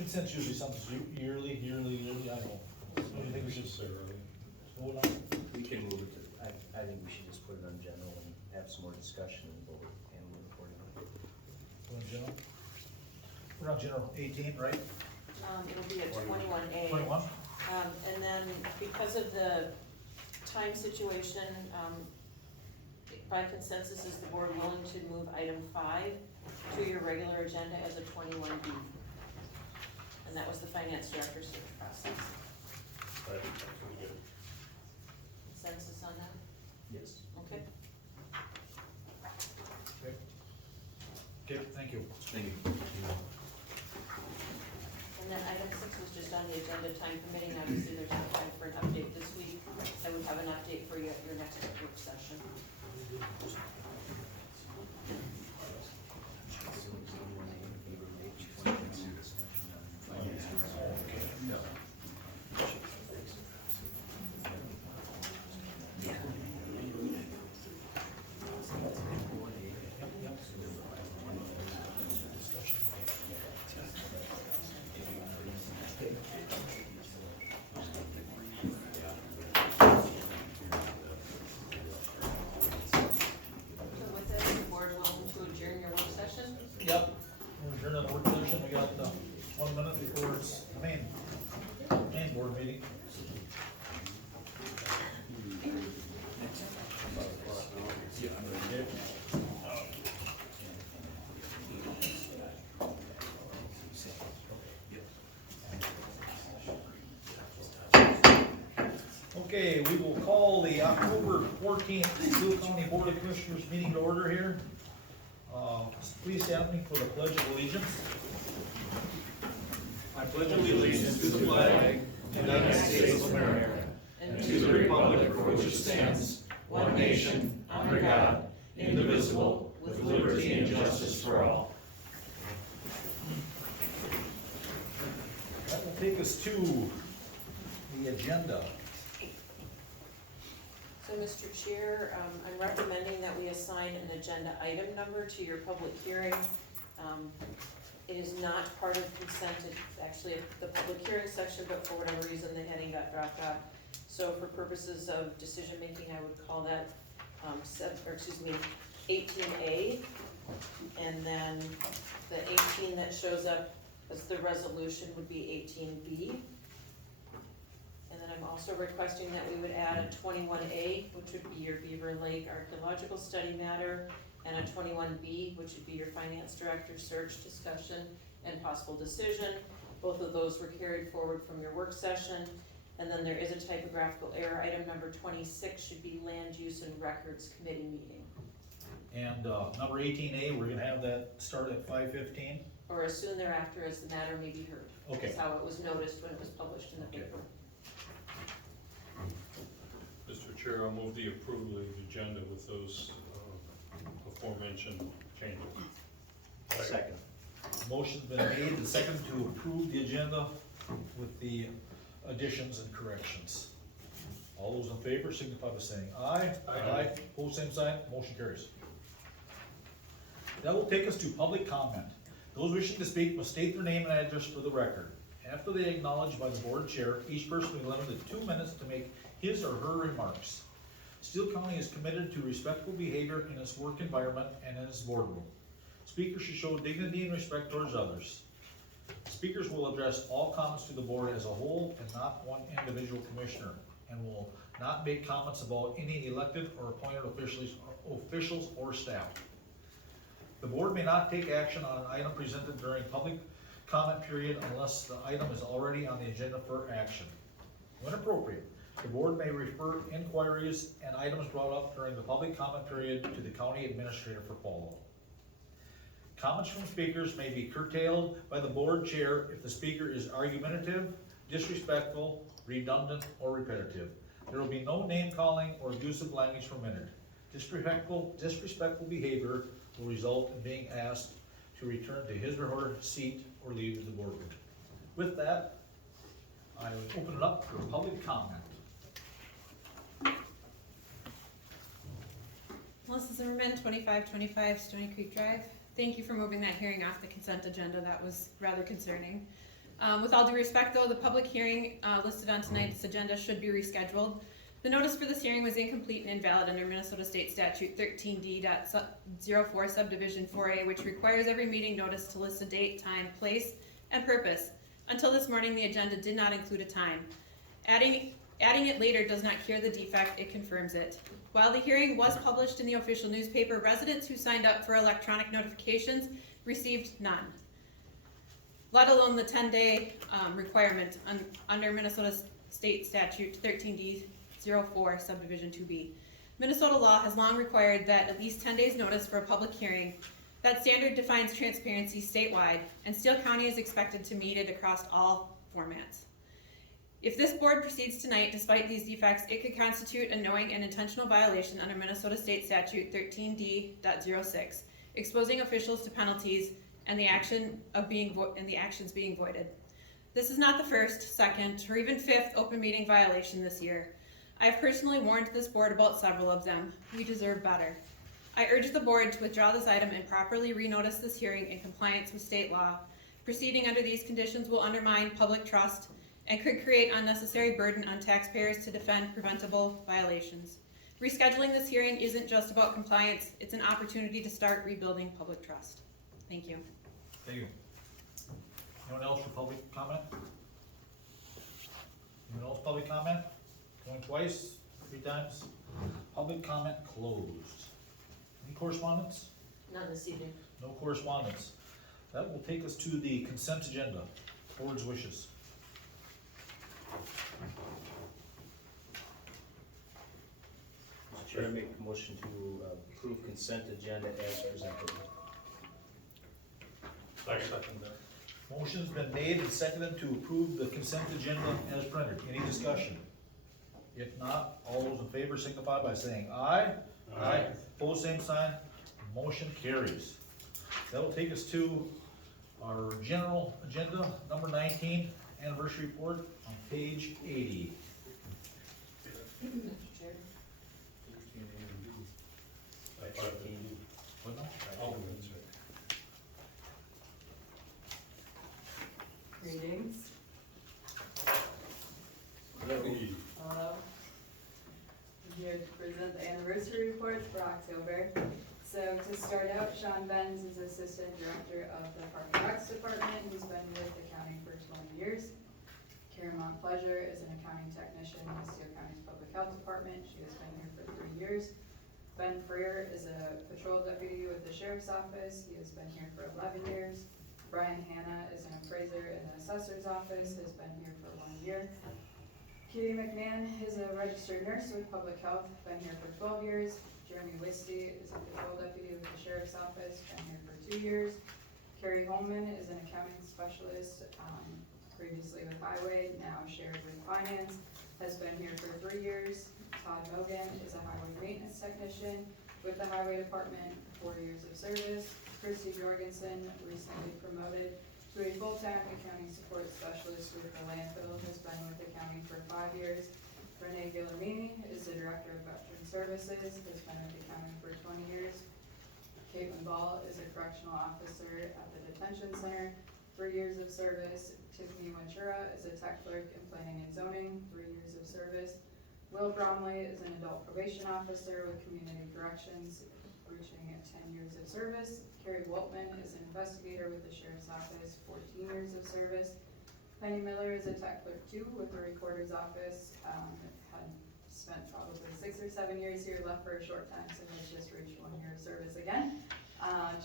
Consent's usually something yearly, I don't know. What do you think we should say, early? Hold on. We can move it to, I think we should just put it on general and have some more discussion and vote and move accordingly. We're on general? We're on general 18, right? It'll be at 21A. 21? And then because of the time situation, by consensus, is the board willing to move item 5 to your regular agenda as a 21B? And that was the finance director search process. That sounds good. Consensus on that? Yes. Okay. Okay. Okay, thank you. Thank you. And then item 6 was just on the agenda, time permitting. Obviously, there's no time for an update this week. I would have an update for you at your next work session. So with that, the board willing to adjourn your work session? Yep, we're adjourning the work session, we got 1 minute before it's the main board meeting. Okay, we will call the October 14th Steele County Board of Commissioners meeting to order here. Please stand with me for the Pledge of Allegiance. I pledge allegiance to the flag of the United States of America and to the republic for which it stands, one nation, under God, indivisible, with liberty and justice for all. That will take us to the agenda. So, Mr. Chair, I'm recommending that we assign an agenda item number to your public hearing. It is not part of consent, it's actually the public hearing section, but for whatever reason, the heading got dropped off. So for purposes of decision-making, I would call that, 18A. And then the 18 that shows up as the resolution would be 18B. And then I'm also requesting that we would add a 21A, which would be your Beaver Lake Archaeological Study matter, and a 21B, which would be your Finance Director search discussion and possible decision. Both of those were carried forward from your work session. And then there is a typographical error. Item number 26 should be Land Use and Records Committee meeting. And number 18A, we're gonna have that start at 5:15. Or as soon thereafter as the matter may be heard. Okay. That's how it was noticed when it was published in the Okay. paper. Mr. Chair, I'll move the approval of the agenda with those aforementioned changes. Second. Motion's been made and seconded to approve the agenda with the additions and corrections. All those in favor signify by saying aye. Aye. Pose same sign, motion carries. That will take us to public comment. Those wishing to speak must state their name and address for the record. After they are acknowledged by the board chair, each person will be limited to 2 minutes to make his or her remarks. Steele County is committed to respectful behavior in its work environment and in its boardroom. Speakers should show dignity and respect towards others. Speakers will address all comments to the board as a whole and not one individual commissioner, and will not make comments about any elected or appointed officials or staff. The board may not take action on an item presented during public comment period unless the item is already on the agenda for action. When appropriate, the board may refer inquiries and items brought up during the public comment period to the county administrator for follow-up. Comments from speakers may be curtailed by the board chair if the speaker is argumentative, disrespectful, redundant, or repetitive. There will be no name calling or abusive language permitted. Disrespectful behavior will result in being asked to return to his or her seat or leave the boardroom. With that, I will open it up for public comment. Melissa Zimmerman, 2525 Stony Creek Drive. Thank you for moving that hearing off the consent agenda. That was rather concerning. With all due respect though, the public hearing listed on tonight's agenda should be rescheduled. The notice for this hearing was incomplete and invalid under Minnesota State Statute 13D.04 subdivision 4A, which requires every meeting notice to list a date, time, place, and purpose. Until this morning, the agenda did not include a time. Adding it later does not cure the defect, it confirms it. While the hearing was published in the official newspaper, residents who signed up for electronic notifications received none, let alone the 10-day requirement under Minnesota State Statute 13D.04 subdivision 2B. Minnesota law has long required that at least 10 days notice for a public hearing. That standard defines transparency statewide, and Steele County is expected to meet it across all formats. If this board proceeds tonight despite these defects, it could constitute a knowing and intentional violation under Minnesota State Statute 13D.06, exposing officials to penalties and the actions being voided. This is not the first, second, or even fifth open meeting violation this year. I have personally warned this board about several of them. We deserve better. I urge the board to withdraw this item and properly renotice this hearing in compliance with state law. Proceeding under these conditions will undermine public trust and could create unnecessary burden on taxpayers to defend preventable violations. Rescheduling this hearing isn't just about compliance, it's an opportunity to start rebuilding public trust. Thank you. Thank you. Anyone else for public comment? Anyone else public comment? Going twice, 3 times? Public comment closed. Any correspondence? Not this evening. No correspondence. That will take us to the consent agenda. Board's wishes. Mr. Chair, I make a motion to approve consent agenda as presented. I second that. Motion's been made and seconded to approve the consent agenda as printed. Any discussion? If not, all those in favor signify by saying aye. Aye. Pose same sign. Motion carries. That will take us to our general agenda, number 19, anniversary report on page 80. Mr. Chair. What now? Greetings. Hello. Hello. I'm here to present the anniversary report for October. So to start out, Sean Benz is Assistant Director of the Park and Recs Department. He's been with the county for 20 years. Karen Montpleasure is an accounting technician in Steele County's Public Health Department. She has been here for 3 years. Ben Freer is a patrol deputy with the Sheriff's Office. He has been here for 11 years. Brian Hanna is an appraiser in the Assessor's Office, has been here for 1 year. Katie McMahon is a registered nurse with Public Health, been here for 12 years. Jeremy Wisty is a patrol deputy with the Sheriff's Office, been here for 2 years. Carrie Holman is an accounting specialist, previously with Highway, now shared with Finance, has been here for 3 years. Todd Mogan is a highway maintenance technician with the Highway Department, 4 years of service. Christy Jorgensen, recently promoted to a full-time accounting support specialist with the landfill, has been with the county for 5 years. Renee Guillermini is the Director of Veteran Services, has been with the county for 20 years. Caitlin Ball is a correctional officer at the detention center, 3 years of service. Tiffany Ventura is a tech clerk in planning and zoning, 3 years of service. Will Bromley is an adult probation officer with community corrections, reaching 10 years of service. Carrie Waltman is an investigator with the Sheriff's Office, 14 years of service. Penny Miller is a tech clerk too with the Recorder's Office, had spent probably 6 or 7 years here, left for a short time, so has just reached 1 year of service again.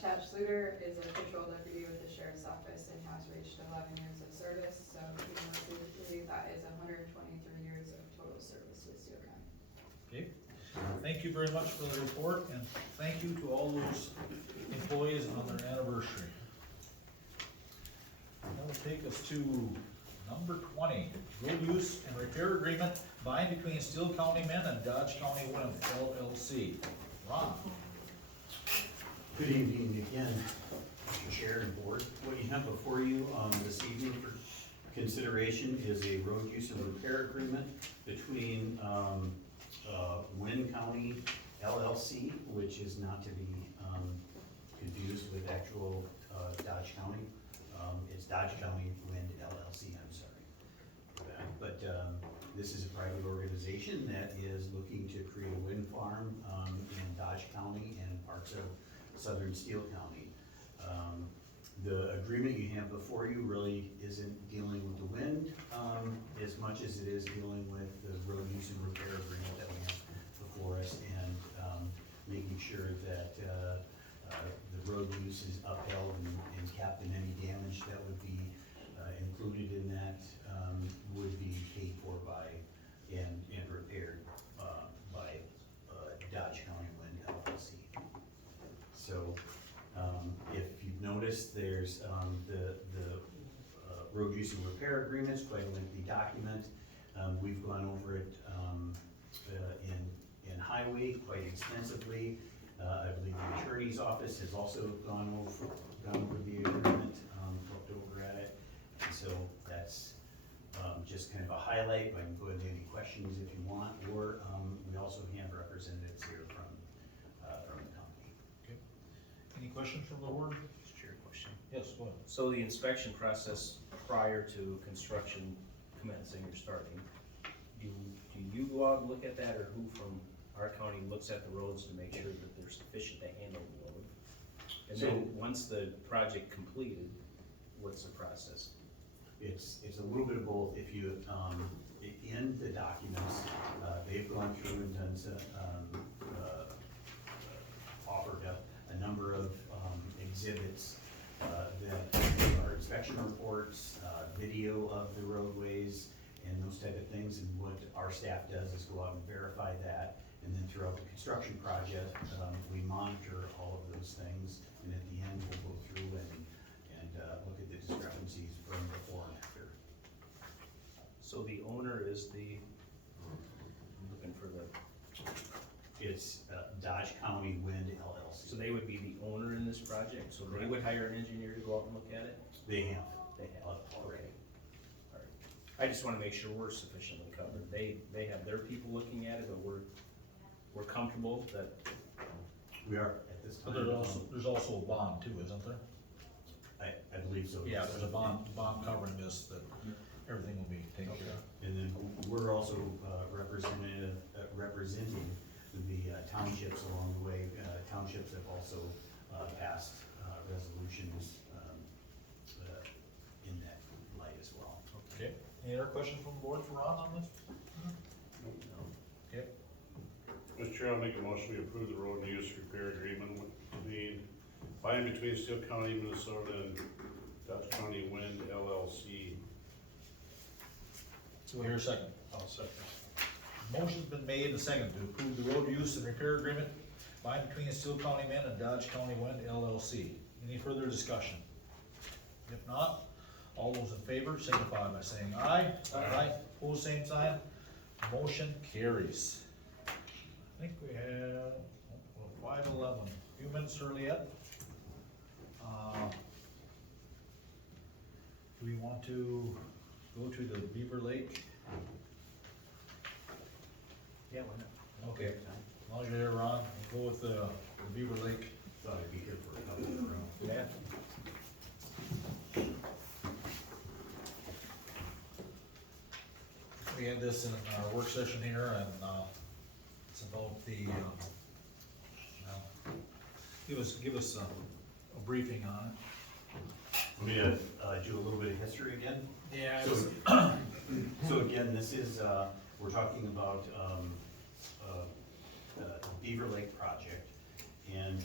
Chad Schluter is a patrol deputy with the Sheriff's Office and has reached 11 years of service, so cumulatively that is 123 years of total service with Steele County. Okay. Thank you very much for the report, and thank you to all those employees on their anniversary. That will take us to number 20, road use and repair agreement by and between Steele County Men and Dodge County Women LLC. Ron? Good evening again, Mr. Chair and Board. What you have before you this evening for consideration is a road use and repair agreement between Wynn County LLC, which is not to be confused with actual Dodge County. It's Dodge County Wind LLC. This is a private organization that is looking to create a wind farm in Dodge County and parts of southern Steele County. The agreement you have before you really isn't dealing with the wind as much as it is dealing with the road use and repair agreement that we have before us, and making sure that the road use is upheld and capped, and any damage that would be included in that would be paid for by and repaired by Dodge County Wind LLC. So if you've noticed, there's the road use and repair agreements, quite a lengthy document. We've gone over it in highway quite extensively. I believe the attorney's office has also gone over the agreement, looked over at it. And so that's just kind of a highlight, but I can go into any questions if you want, or we also have representatives here from the company. Okay. Any questions from the board? Mr. Chair, question. Yes, go ahead. So the inspection process prior to construction commencing or starting, do you go out and look at that, or who from our county looks at the roads to make sure that they're sufficient to handle the load? And then, once the project completed, what's the process? It's a little bit of both. If you, in the documents, they've gone through and done some, offered up a number of exhibits that are inspection reports, video of the roadways, and those type of things. And what our staff does is go out and verify that. And then throughout the construction project, we monitor all of those things. And at the end, we'll go through and look at the discrepancies from before and after. So the owner is the, looking for the, It's Dodge County Wind LLC. so they would be the owner in this project, so they would hire an engineer to go out and look at it? They have. They have, okay. All right. I just wanna make sure we're sufficiently covered. They have their people looking at it, but we're comfortable that, We are at this But time. there's also a bond too, isn't there? I believe so. Yeah, yes. there's a bond covering this, that everything will be taken care of. And then we're also representing the townships along the way. Townships have also passed resolutions in that light as well. Okay, any other questions from the board for Ron on this? Okay, Mr. Chair, I'll make a motion to approve the road use repair agreement by and between Steele County, Minnesota and Dodge County Wind LLC. so we hear a second. I'll second. Motion's been made and seconded to approve the road use and repair agreement by and between Steele County Men and Dodge County Wind LLC. Any further discussion? If not, all those in favor signify by saying aye. Aye. Pose same sign. Motion carries. I think we have 5:11, a few minutes early yet. Do we want to go to the Beaver Lake? yeah, why not? Okay, while you're there, Ron, we'll go with the Beaver Lake. Thought I'd be here for a couple in a row. Yeah. We had this in our work session here, and it's about the, give us a briefing on it. Let me do a little bit of history again. Yeah. So again, this is, we're talking about Beaver Lake project. And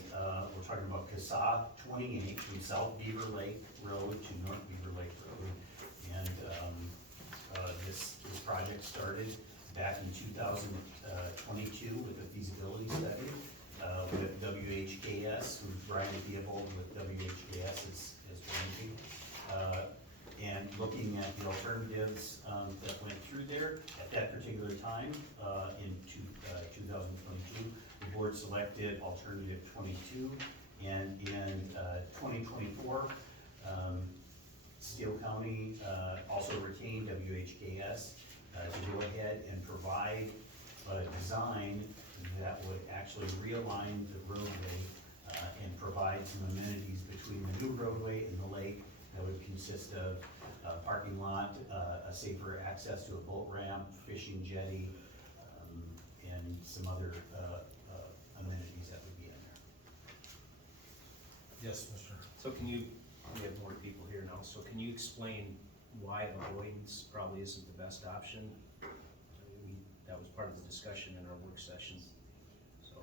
we're talking about CASA 28 from South Beaver Lake Road to North Beaver Lake Road. And this project started back in 2022 with a feasibility study with WHKS, who Brian Theobald with WHKS is managing. And looking at the alternatives that went through there at that particular time in 2022, the board selected alternative 22, and in 2024, Steele County also retained WHKS to go ahead and provide a design that would actually realign the roadway and provide some amenities between the new roadway and the lake that would consist of a parking lot, safer access to a boat ramp, fishing jetty, and some other, amenities that would be in there. Yes, Mr. So can you, we have more people here now, so can you explain why avoidance probably isn't the best option? That was part of the discussion in our work session, so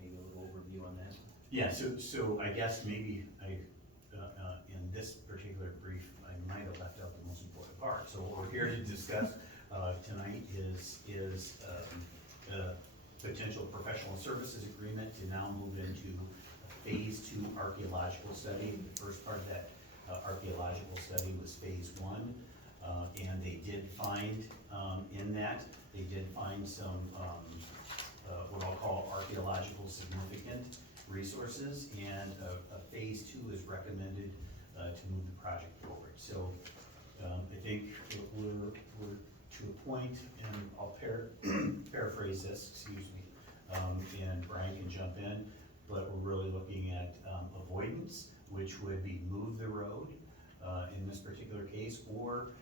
maybe a little overview on that. Yeah, so I guess maybe in this particular brief, I might have left out the most important part. So what we're here to discuss, tonight is, potential professional services agreement to now move into phase 2 archaeological study. The first part of that archaeological study was phase 1, and they did find in that, they did find some what I'll call archaeological significant resources, and a phase 2 is recommended to move the project forward. So I think we're to a point, and I'll paraphrase this, excuse me, and Brian can jump in, but we're really looking at avoidance, which would be move the road in this particular case, or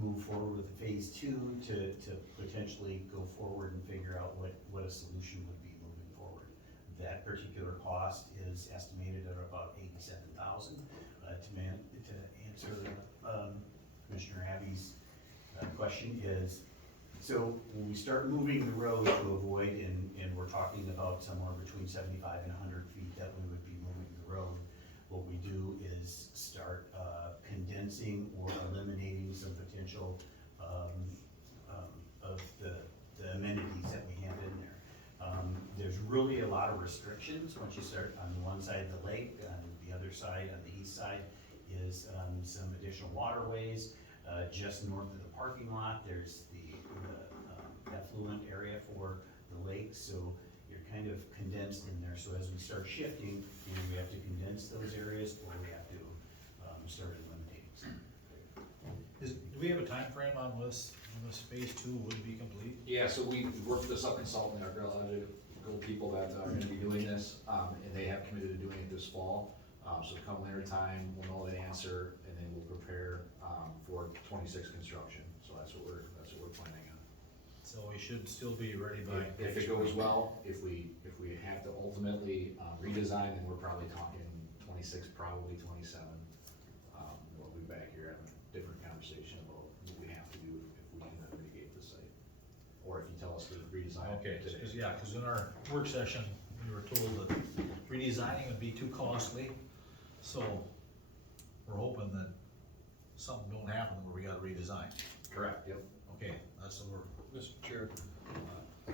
move forward with the phase 2 to potentially go forward and figure out what a solution would be moving forward. That particular cost is estimated at about $87,000. To answer Commissioner Abbe's question is, so when we start moving the road to avoid, and we're talking about somewhere between 75 and 100 feet that we would be moving the road, what we do is start condensing or eliminating some potential of the amenities that we have in there. There's really a lot of restrictions once you start on one side of the lake. On the other side, on the east side, is some additional waterways. Just north of the parking lot, there's the affluent area for the lake, so you're kind of condensed in there. So as we start shifting, either we have to condense those areas, or we have to start eliminating some. Do we have a time frame on this phase 2 would be complete? Yeah, so we worked with the sub-consultant, our archaeological people that are gonna be doing this, and they have committed to doing it this fall. So come winter time, we'll know the answer, and then we'll prepare, for 26 construction. So that's what we're planning on. So we should still be ready by. If it goes well, if we have to ultimately redesign, then we're probably talking 26, probably 27. We'll be back here having a different conversation about what we have to do if we can mitigate the site. Or if you tell us to redesign. Okay, today. because in our work session, we were told that redesigning would be too costly. So we're hoping that something don't happen where we gotta redesign. Correct, yep. Okay, that's the word. Mr. Chair,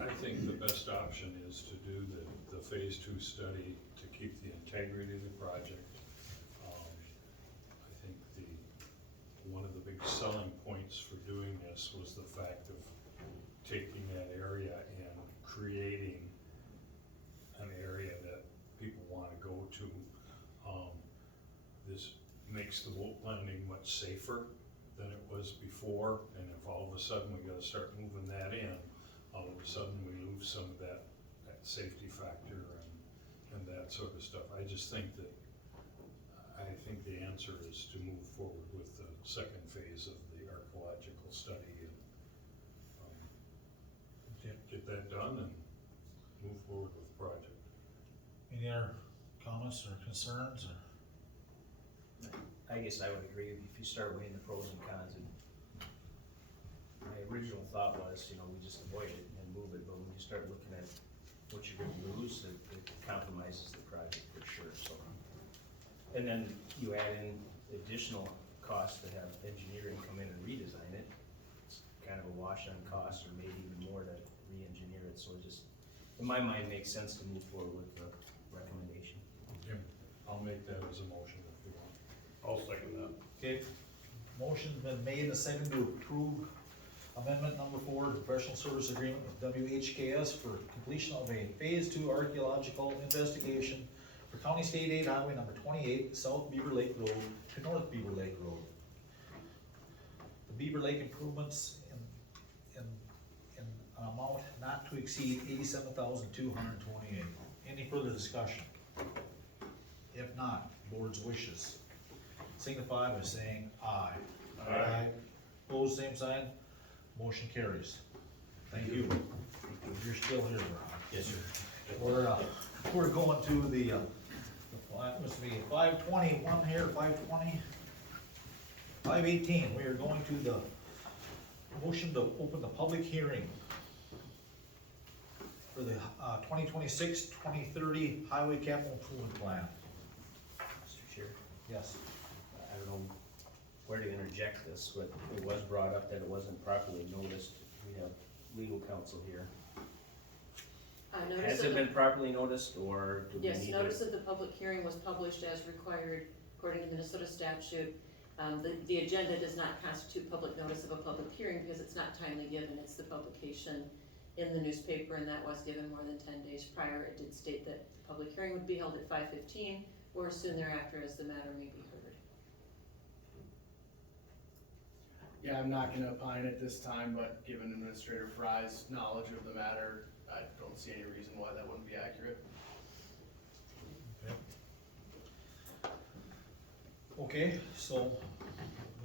I think the best option is to do the phase 2 study to keep the integrity of the project. I think one of the big selling points for doing this was the fact of taking that area and creating an area that people wanna go to. This makes the boat landing much safer than it was before, and if all of a sudden we gotta start moving that in, all of a sudden we lose some of that safety factor and that sort of stuff. I just think that, I think the answer is to move forward with the second phase of the archaeological study and get that done and move forward with the project. Any other comments or concerns, or? I guess I would agree, if you start weighing the pros and cons, and my original thought was, we just avoid it and move it, but when you start looking at what you're gonna lose, it compromises the project for sure, so. And then you add in additional costs to have engineering come in and redesign it, it's kind of a wash on cost, or maybe even more to re-engineer it, so it just, in my mind, makes sense to move forward with the recommendation. Yeah, I'll make that as a motion if you want. I'll second that. Okay, motion's been made and seconded to approve amendment number 4, to professional service agreement with WHKS for completion of a phase 2 archaeological investigation for County State Aid Highway number 28, South Beaver Lake Road to North Beaver Lake Road. The Beaver Lake improvements in an amount not to exceed $87,228. Any further discussion? If not, board's wishes signify by saying aye. Aye. same sign, motion carries. Thank you. You're still here, Ron. Yes, sir. We're going to the must be 521 here, 520. 518, we are going to the motion to open the public hearing for the 2026-2030 Highway Capital Improvement Plan. Mr. Chair, Yes. I don't know where to interject this, but it was brought up that it wasn't properly noticed. We have legal counsel here. Notice Has of it the- been properly noticed, or do we Yes, need notice to? of the public hearing was published as required according to Minnesota statute. The agenda does not constitute public notice of a public hearing because it's not timely given. It's the publication in the newspaper, and that was given more than 10 days prior. It did state that the public hearing would be held at 5:15 or soon thereafter as the matter may be heard. Yeah, I'm not gonna opine at this time, but given Administrator Fry's knowledge of the matter, I don't see any reason why that wouldn't be accurate. Okay, so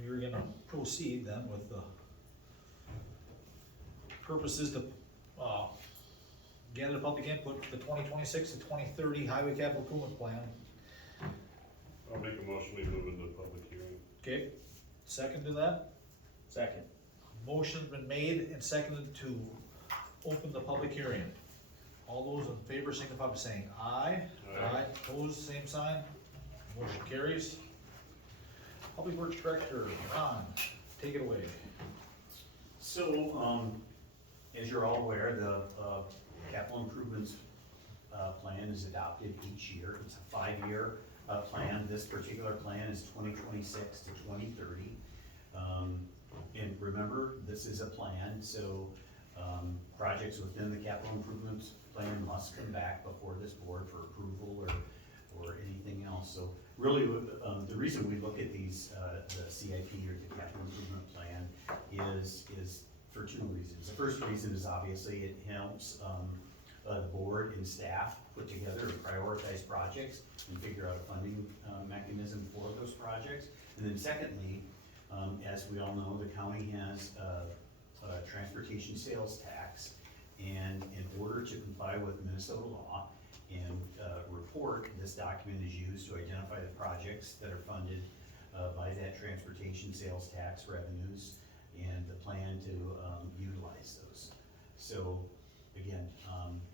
we're gonna proceed then with the purposes to, gather public input for the 2026 to 2030 Highway Capital Improvement Plan. I'll make a motion, we move into public hearing. Okay, second to that? Second. Motion's been made and seconded to open the public hearing. All those in favor signify by saying aye. Aye. Opposed, same sign. Motion carries. Public Works Director, Ron, take it away. So, as you're all aware, the capital improvements plan is adopted each year. It's a 5-year plan. This particular plan is 2026 to 2030. And remember, this is a plan, so projects within the capital improvements plan must come back before this board for approval or anything else. So really, the reason we look at these, the CIP or the capital improvement plan is for 2 reasons. The first reason is obviously it helps the board and staff put together and prioritize projects and figure out a funding mechanism for those projects. And then secondly, as we all know, the county has a transportation sales tax, and in order to comply with Minnesota law and report, this document is used to identify the projects that are funded by that transportation sales tax revenues and the plan to utilize those. So again,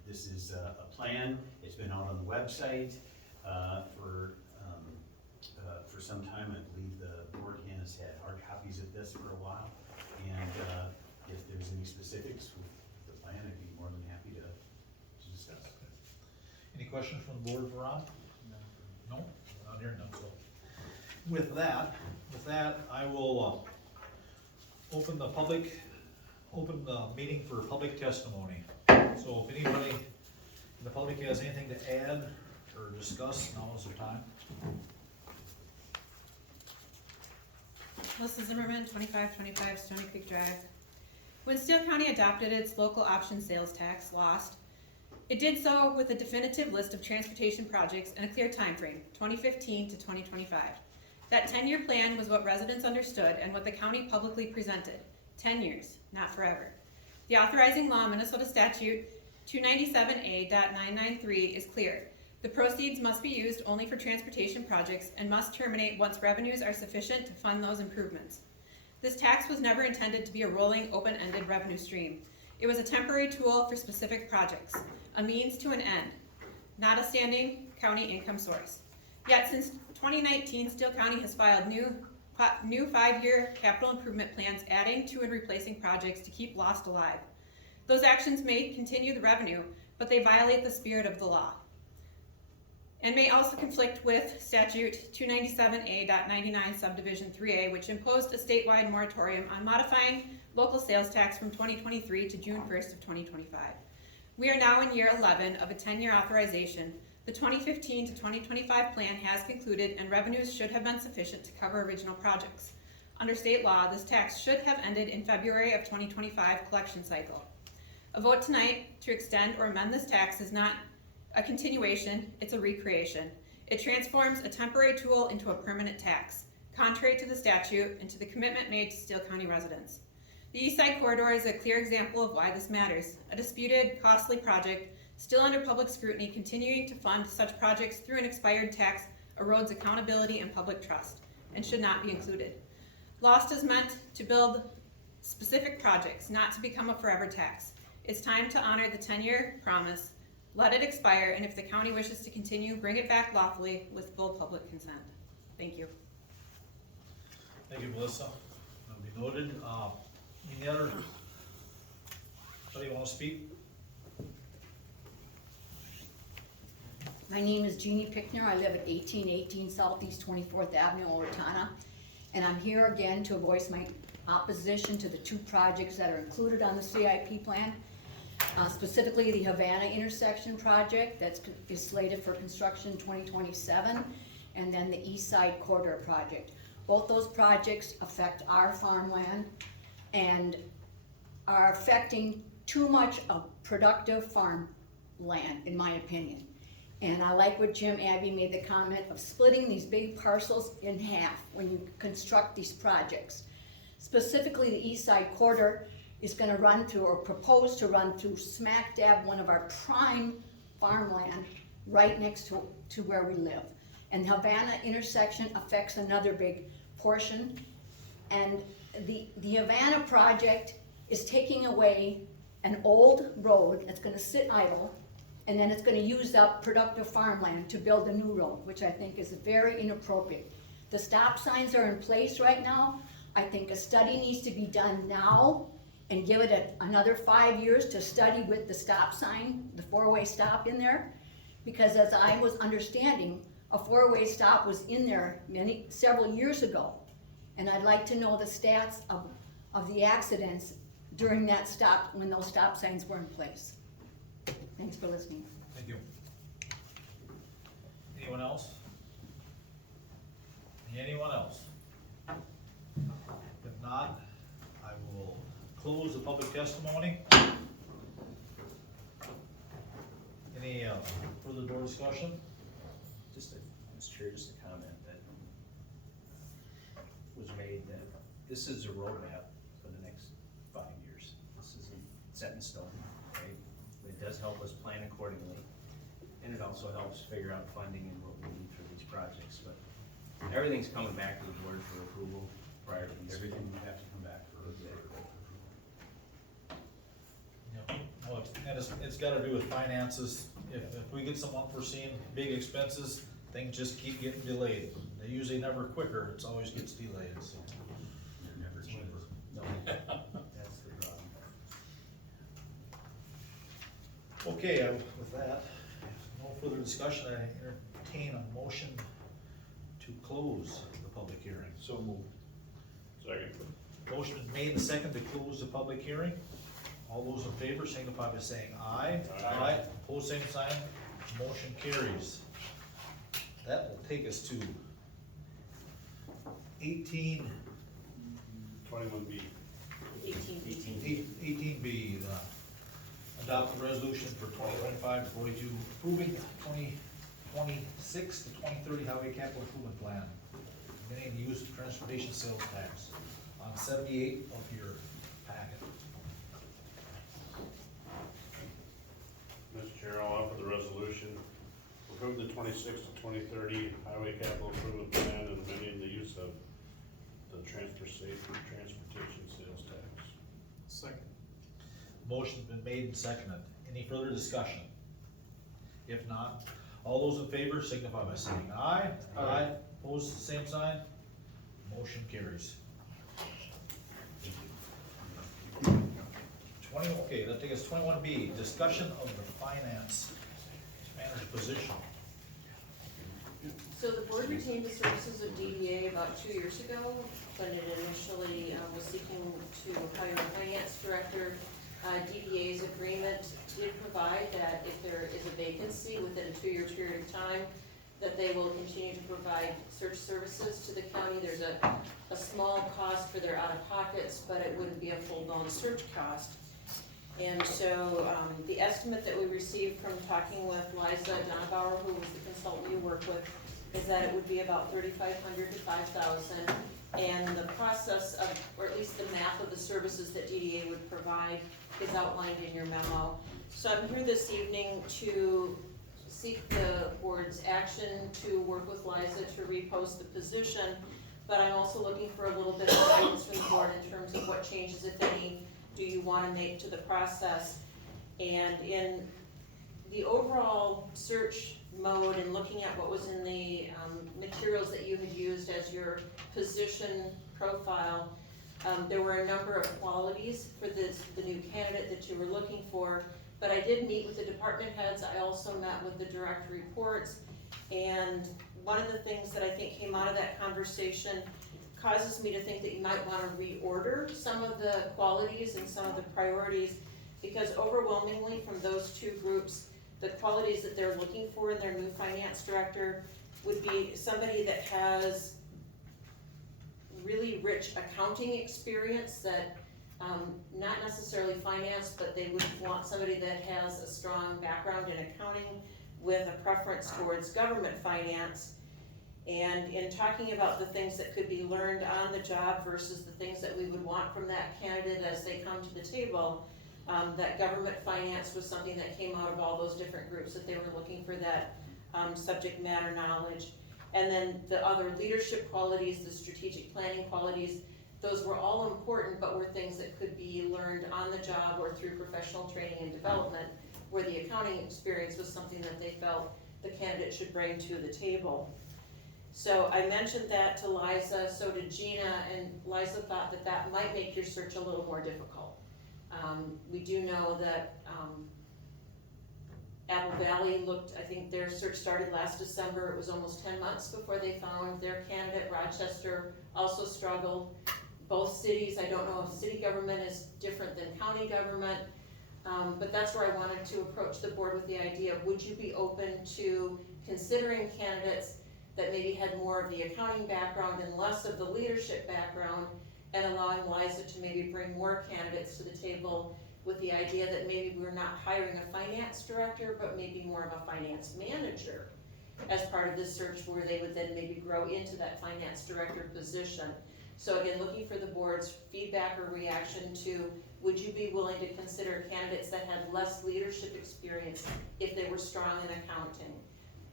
this is a plan. It's been out on the website for some time. I believe the board has had hard copies of this for a while. And if there's any specifics with the plan, I'd be more than happy to discuss. Any questions from the board for Ron? No? Not hearing none, so. With that, I will open the meeting for public testimony. So if anybody in the public has anything to add or discuss, now is the time. Melissa Zimmerman, 2525 Stony Creek Drive. When Steele County adopted its local option sales tax, LOST, it did so with a definitive list of transportation projects and a clear time frame, 2015 to 2025. That 10-year plan was what residents understood and what the county publicly presented. 10 years, not forever. The authorizing law, Minnesota Statute 297A.993, is clear. The proceeds must be used only for transportation projects and must terminate once revenues are sufficient to fund those improvements. This tax was never intended to be a rolling, open-ended revenue stream. It was a temporary tool for specific projects, a means to an end, not a standing county income source. Yet since 2019, Steele County has filed new 5-year capital improvement plans, adding to and replacing projects to keep LOST alive. Those actions may continue the revenue, but they violate the spirit of the law, and may also conflict with statute 297A.99 subdivision 3A, which imposed a statewide moratorium on modifying local sales tax from 2023 to June 1st of 2025. We are now in year 11 of a 10-year authorization. The 2015 to 2025 plan has concluded, and revenues should have been sufficient to cover original projects. Under state law, this tax should have ended in February of 2025 collection cycle. A vote tonight to extend or amend this tax is not a continuation, it's a recreation. It transforms a temporary tool into a permanent tax, contrary to the statute and to the commitment made to Steele County residents. The East Side Corridor is a clear example of why this matters. A disputed, costly project, still under public scrutiny, continuing to fund such projects through an expired tax erodes accountability and public trust, and should not be included. Lost is meant to build specific projects, not to become a forever tax. It's time to honor the 10-year promise, let it expire, and if the county wishes to continue, bring it back lawfully with full public consent. Thank you. Thank you, Melissa. That'll be noted. Any other, anybody want to speak? My name is Jeannie Pickner. I live at 1818 Southeast 24th Avenue, Owatonna. And I'm here again to voice my opposition to the two projects that are included on the CIP plan. Specifically the Havana intersection project that is slated for construction 2027, and then the East Side Corridor project. Both those projects affect our farmland and are affecting too much of productive farmland, in my opinion. And I like what Abbe made the comment of splitting these big parcels in half when you construct these projects. Specifically, the East Side Corridor is gonna run through, or propose to run through, smack dab one of our prime farmland right next to where we live. And the Havana intersection affects another big portion. And the Havana project is taking away an old road that's gonna sit idle, and then it's gonna use up productive farmland to build a new road, which I think is very inappropriate. The stop signs are in place right now. I think a study needs to be done now and give it another 5 years to study with the stop sign, the four-way stop in there. Because as I was understanding, a four-way stop was in there several years ago. And I'd like to know the stats of the accidents during that stop, when those stop signs were in place. Thanks for listening. Thank you. Anyone else? Anyone else? If not, I will close the public testimony. Any further door discussion? Mr. Chair, just a comment that was made that this is a roadmap for the next 5 years. This isn't set in stone, right? It does help us plan accordingly, and it also helps figure out funding and what we need for these projects, but everything's coming back to the board for approval prior to these. Everything would have to come back for Well, it's gotta do with finances. If we get some unforeseen big expenses, things just keep getting delayed. They usually never quicker, it always gets delayed, so. They're never cheaper. No, that's the problem. Okay, with that, if no further discussion, I entertain a motion to close the public hearing. So moved. Second. Motion is made and second to close the public hearing. All those in favor signify by saying aye. Aye. Pose same sign, motion carries. That will take us to 18B, 21B. the adopt the resolution for 2025-42, approving 2026 to 2030 highway capital improvement plan, limiting the use of transportation sales tax on 78 of your packet. Mr. Chair, I'll offer the resolution. Approve the 26 to 2030 highway capital improvement plan and amending the use of the transportation sales tax. Second. Motion's been made and seconded. Any further discussion? If not, all those in favor signify by saying aye. Aye. Opposed, the same sign. Motion carries. Okay, that takes us 21B, discussion of the finance manager position. So the board retained the services of DDA about 2 years ago, when it initially was seeking to hire a finance director. DDA's agreement did provide that if there is a vacancy within a 2-year period of time, that they will continue to provide search services to the county. There's a small cost for their out-of-pockets, but it wouldn't be a full-blown search cost. And so the estimate that we received from talking with Liza Donabauer, who was the consultant you work with, is that it would be about $3,500 to $5,000. And the process of, or at least least the map of the services that DDA would provide is outlined in your memo. So I'm here this evening to seek the board's action to work with Liza to repost the position, but I'm also looking for a little bit of guidance from the board in terms of what changes, if any, do you want to make to the process. And in the overall search mode and looking at what was in the materials that you had used as your position profile, there were a number of qualities for the new candidate that you were looking for, but I did meet with the department heads. I also met with the direct reports, and one of the things that I think came out of that conversation causes me to think that you might want to reorder some of the qualities and some of the priorities, because overwhelmingly from those two groups, the qualities that they're looking for in their new finance director would be somebody that has really rich accounting experience, that not necessarily finance, but they would want somebody that has a strong background in accounting with a preference towards government finance. And in talking about the things that could be learned on the job versus the things that we would want from that candidate as they come to the table, that government finance was something that came out of all those different groups, that they were looking for that subject matter knowledge. And then the other leadership qualities, the strategic planning qualities, those were all important, but were things that could be learned on the job or through professional training and development, where the accounting experience was something that they felt the candidate should bring to the table. So I mentioned that to Liza, so did Gina, and Liza thought that that might make your search a little more difficult. We do know that Abbe Valley looked, I think their search started last December. It was almost 10 months before they found their candidate. Rochester also struggled. Both cities, I don't know if city government is different than county government, but that's where I wanted to approach the board with the idea of, would you be open to considering candidates that maybe had more of the accounting background and less of the leadership background, and allowing Liza to maybe bring more candidates to the table with the idea that maybe we're not hiring a finance director, but maybe more of a finance manager as part of this search, where they would then maybe grow into that finance director position. So again, looking for the board's feedback or reaction to, would you be willing to consider candidates that had less leadership experience if they were strong in accounting?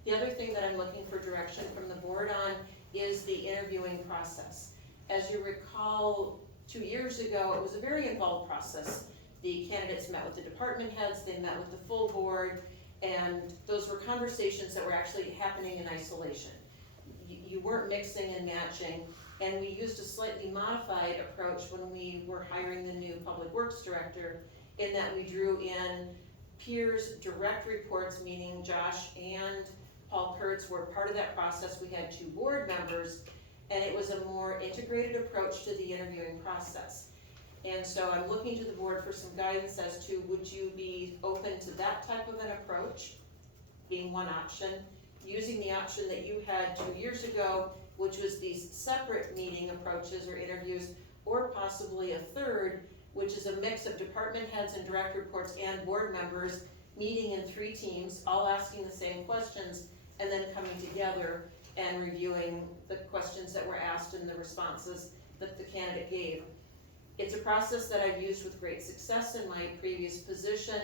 The other thing that I'm looking for direction from the board on is the interviewing process. As you recall, 2 years ago, it was a very involved process. The candidates met with the department heads, they met with the full board, and those were conversations that were actually happening in isolation. You weren't mixing and matching, and we used a slightly modified approach when we were hiring the new public works director, in that we drew in peers' direct reports, meaning Josh and Paul Kurtz were part of that process. We had 2 board members, and it was a more integrated approach to the interviewing process. And so I'm looking to the board for some guidance as to, would you be open to that type of an approach, being one option, using the option that you had 2 years ago, which was these separate meeting approaches or interviews, or possibly a third, which is a mix of department heads and direct reports and board members meeting in 3 teams, all asking the same questions, and then coming together and reviewing the questions that were asked and the responses that the candidate gave. It's a process that I've used with great success in my previous position.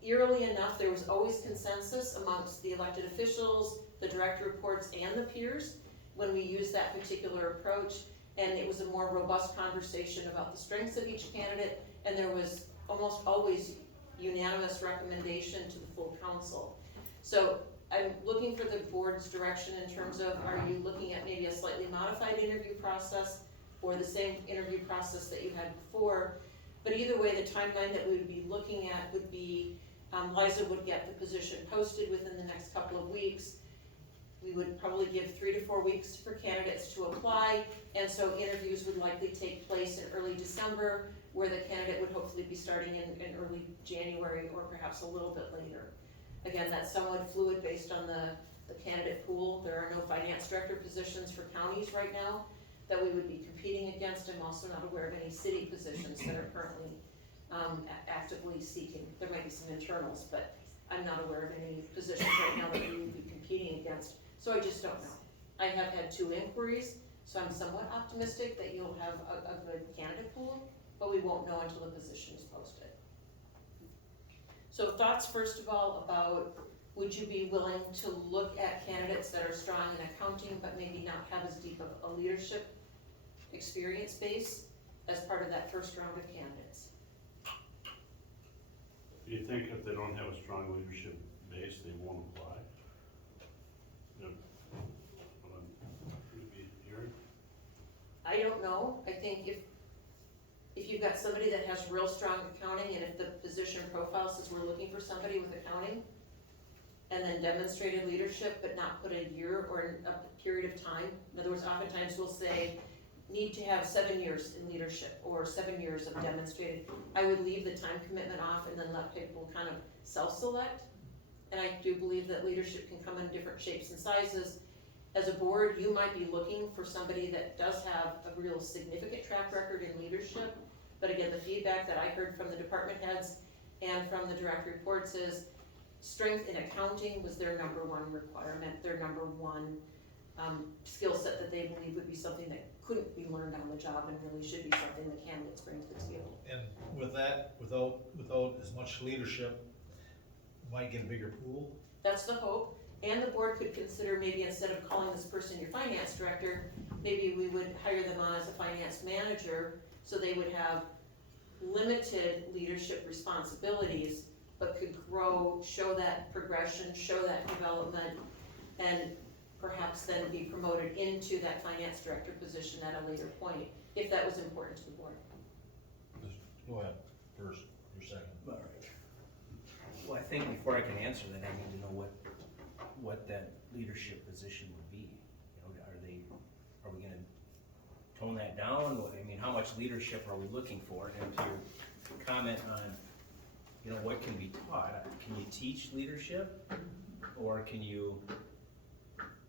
Eerily enough, there was always consensus amongst the elected officials, the direct reports, and the peers when we used that particular approach, and it was a more robust conversation about the strengths of each candidate, and there was almost always unanimous recommendation to the full council. So I'm looking for the board's direction in terms of, are you looking at maybe a slightly modified interview process or the same interview process that you had before? But either way, the timeline that we would be looking at would be, Liza would get the position posted within the next couple of weeks. We would probably give 3 to 4 weeks for candidates to apply, and so interviews would likely take place in early December, where the candidate would hopefully be starting in early January or perhaps a little bit later. Again, that's somewhat fluid based on the candidate pool. There are no finance director positions for counties right now that we would be competing against. I'm also not aware of any city positions that are currently actively seeking. There might be some internals, but I'm not aware of any positions right now that we would be competing against. So I just don't know. I have had 2 inquiries. So I'm somewhat optimistic that you'll have a good candidate pool, but we won't know until the position is posted. So thoughts, first of all, about would you be willing to look at candidates that are strong in accounting, but maybe not have as deep of a leadership experience base as part of that first round of candidates? Do you think if they don't have a strong leadership base, they won't apply? Yep. What I'm maybe hearing? I don't know. I think if you've got somebody that has real strong accounting, and if the position profile says we're looking for somebody with accounting, and then demonstrated leadership, but not put a year or a period of time. In other words, oftentimes we'll say, need to have 7 years in leadership, or 7 years of demonstrated. I would leave the time commitment off and then let people kind of self-select. And I do believe that leadership can come in different shapes and sizes. As a board, you might be looking for somebody that does have a real significant track record in leadership. But again, the feedback that I heard from the department heads and from the direct reports is strength in accounting was their number one requirement, their number one skill set that they believe would be something that couldn't be learned on the job and really should be something that candidates bring to the table. And with that, without as much leadership, you might get a bigger pool. That's the hope. And the board could consider maybe instead of calling this person your finance director, maybe we would hire them on as a finance manager, so they would have limited leadership responsibilities, but could grow, show that progression, show that development, and perhaps then be promoted into that finance director position at a later point, if that was important to the board. Go ahead, first, your second. All right. Well, I think before I can answer that, I need to know what that leadership position would be. You know, are we gonna tone that down? I mean, how much leadership are we looking for? And to your comment on, you know, what can be taught, can you teach leadership? Or can you,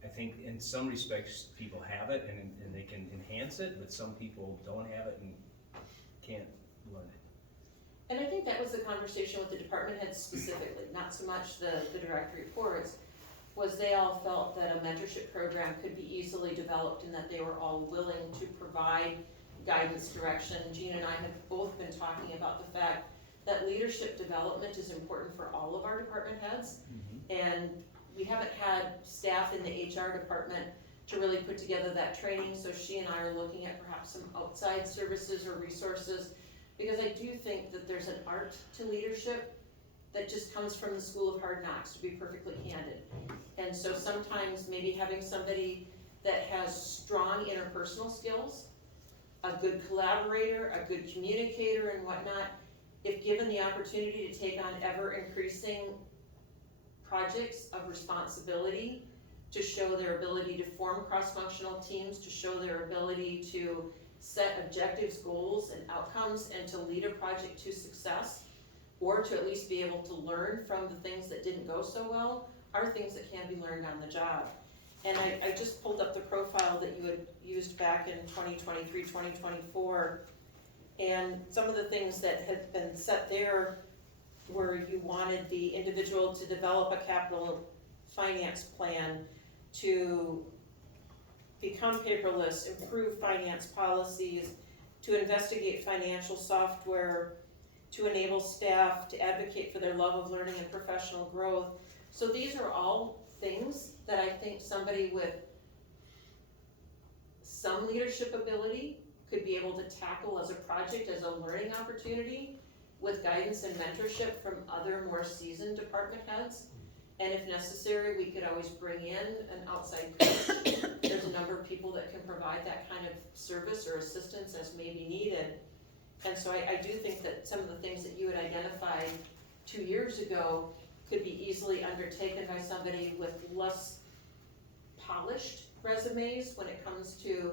I think in some respects, people have it and they can enhance it, but some people don't have it and can't learn it. And I think that was the conversation with the department heads specifically, not so much the direct reports, was they all felt that a mentorship program could be easily developed and that they were all willing to provide guidance, direction. Gene and I have both been talking about the fact that leadership development is important for all of our department heads. And we haven't had staff in the HR department to really put together that training, so she and I are looking at perhaps some outside services or resources, because I do think that there's an art to leadership that just comes from the school of hard knocks, to be perfectly candid. And so sometimes maybe having somebody that has strong interpersonal skills, a good collaborator, a good communicator and whatnot, if given the opportunity to take on ever increasing projects of responsibility, to show their ability to form cross-functional teams, to show their ability to set objectives, goals, and outcomes, and to lead a project to success, or to at least be able to learn from the things that didn't go so well, are things that can be learned on the job. And I just pulled up the profile that you had used back in 2023, 2024, and some of the things that had been set there were you wanted the individual to develop a capital finance plan, to become paperless, improve finance policies, to investigate financial software, to enable staff to advocate for their love of learning and professional growth. So these are all things that I think somebody with some leadership ability could be able to tackle as a project, as a learning opportunity, with guidance and mentorship from other more seasoned department heads. And if necessary, we could always bring in an outside coach. There's a number of people that can provide that kind of service or assistance as may be needed. And so I do think that some of the things that you had identified 2 years ago could be easily undertaken by somebody with less polished resumes when it comes to,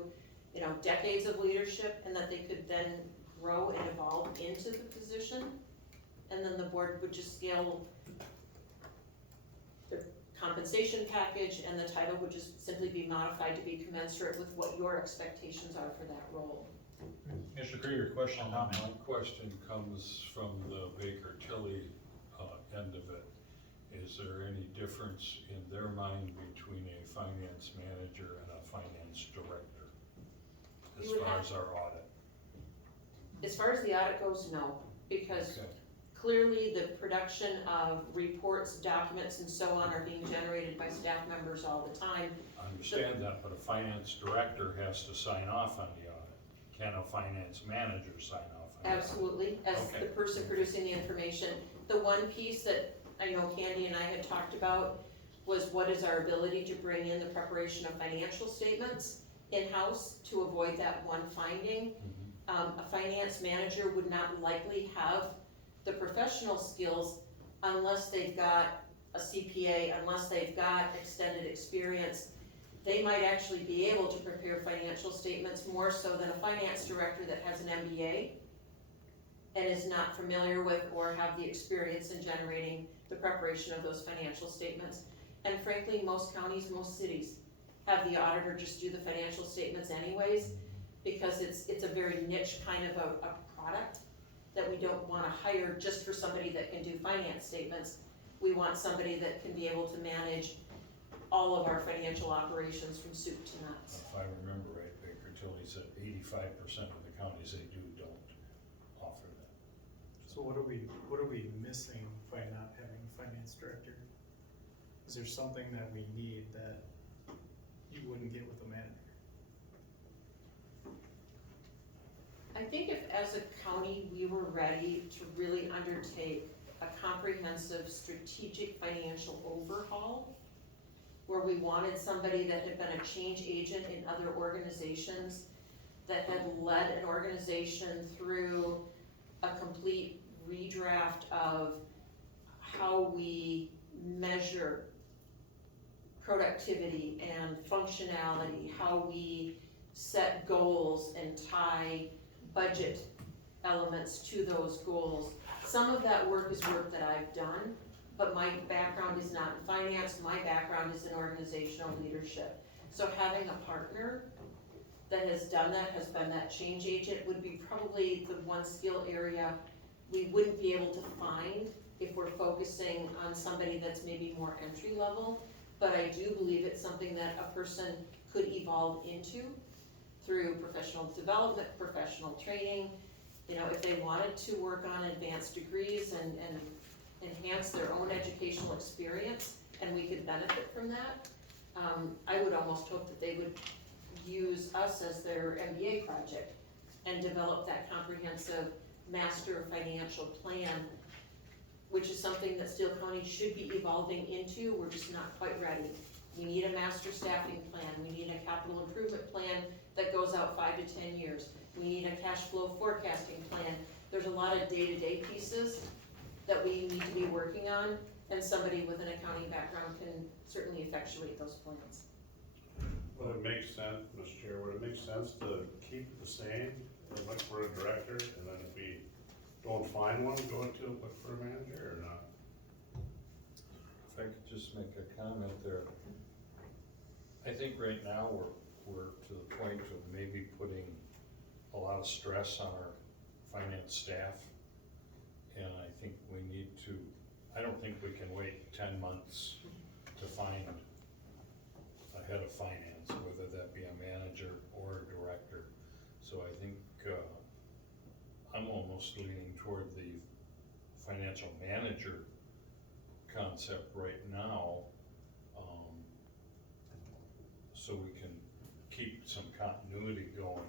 you know, decades of leadership, and that they could then grow and evolve into the position. And then the board would just scale the compensation package, and the title would just simply be modified to be commensurate with what your expectations are for that role. Mr. Krieger, question or comment? My question comes from the Baker Tilly end of it. Is there any difference in their mind between a finance manager and a finance director? You as would far have- as our audit. As far as the audit goes, no, because Okay. clearly the production of reports, documents, and so on are being generated by staff members all the time. I understand that, but a finance director has to sign off on the audit. Can a finance manager sign off on the audit? Absolutely, as Okay. the person producing the information. The one piece that I know Candy and I had talked about was what is our ability to bring in the preparation of financial statements in-house to avoid that one finding. A finance manager would not likely have the professional skills unless they've got a CPA, unless they've got extended experience. They might actually be able to prepare financial statements more so than a finance director that has an MBA and is not familiar with or have the experience in generating the preparation of those financial statements. And frankly, most counties, most cities have the auditor just do the financial statements anyways, because it's a very niche kind of a product that we don't wanna hire just for somebody that can do finance statements. We want somebody that can be able to manage all of our financial operations from soup to nuts. If I remember right, Baker Tilly said 85% of the counties they don't offer that. So what are we missing by not having a finance director? Is there something that we need that you wouldn't get with a manager? I think if as a county, we were ready to really undertake a comprehensive strategic financial overhaul, where we wanted somebody that had been a change agent in other organizations, that had led an organization through a complete redraft of how we measure productivity and functionality, how we set goals and tie budget elements to those goals. Some of that work is work that I've done, but my background is not in finance, my background is in organizational leadership. So having a partner that has done that, has been that change agent, would be probably the one skill area we wouldn't be able to find if we're focusing on somebody that's maybe more entry level. But I do believe it's something that a person could evolve into through professional development, professional training. You know, if they wanted to work on advanced degrees and enhance their own educational experience, and we could benefit from that, I would almost hope that they would use us as their MBA project and develop that comprehensive master financial plan, which is something that Steele County should be evolving into. We're just not quite ready. We need a master staffing plan, we need a capital improvement plan that goes out 5 to 10 years. We need a cash flow forecasting plan. There's a lot of day-to-day pieces that we need to be working on, and somebody with an accounting background can certainly effectuate those plans. Would it make sense, Mr. Chair, would it make sense to keep it the same and look for a director, and then if we don't find one, go to look for a manager or not? If I could just make a comment there. I think right now we're to the point of maybe putting a lot of stress on our finance staff. And I think we need to, I don't think we can wait 10 months to find a head of finance, whether that be a manager or a director. So I think I'm almost leaning toward the financial manager concept right now, so we can keep some continuity going,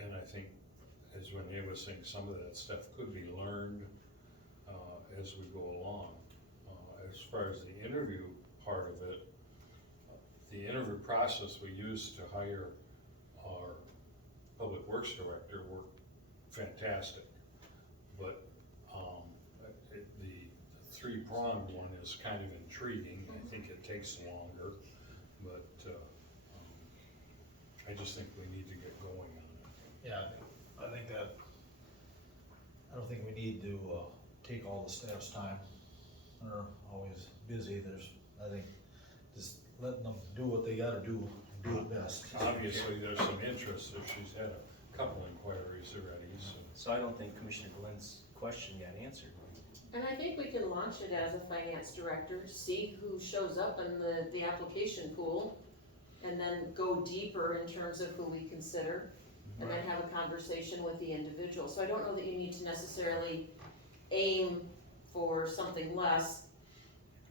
and I think, as Renae was saying, some of that stuff could be learned as we go along. As far as the interview part of it, the interview process we used to hire our public works director worked fantastic, but the three-pronged one is kind of intriguing. I think it takes longer, but I just think we need to get going on it. Yeah, I think that, I don't think we need to, take all the staff's time. They're always busy, I think, just letting them do what they gotta do it best. Obviously, there's some interest, if she's had a couple inquiries already, so. So I don't think Commissioner Glenn's question got answered. And I think we can launch it as a finance director, see who shows up in the application pool, and then go deeper in terms of who we consider, and then have a conversation with the individual. So I don't know that you need to necessarily aim for something less,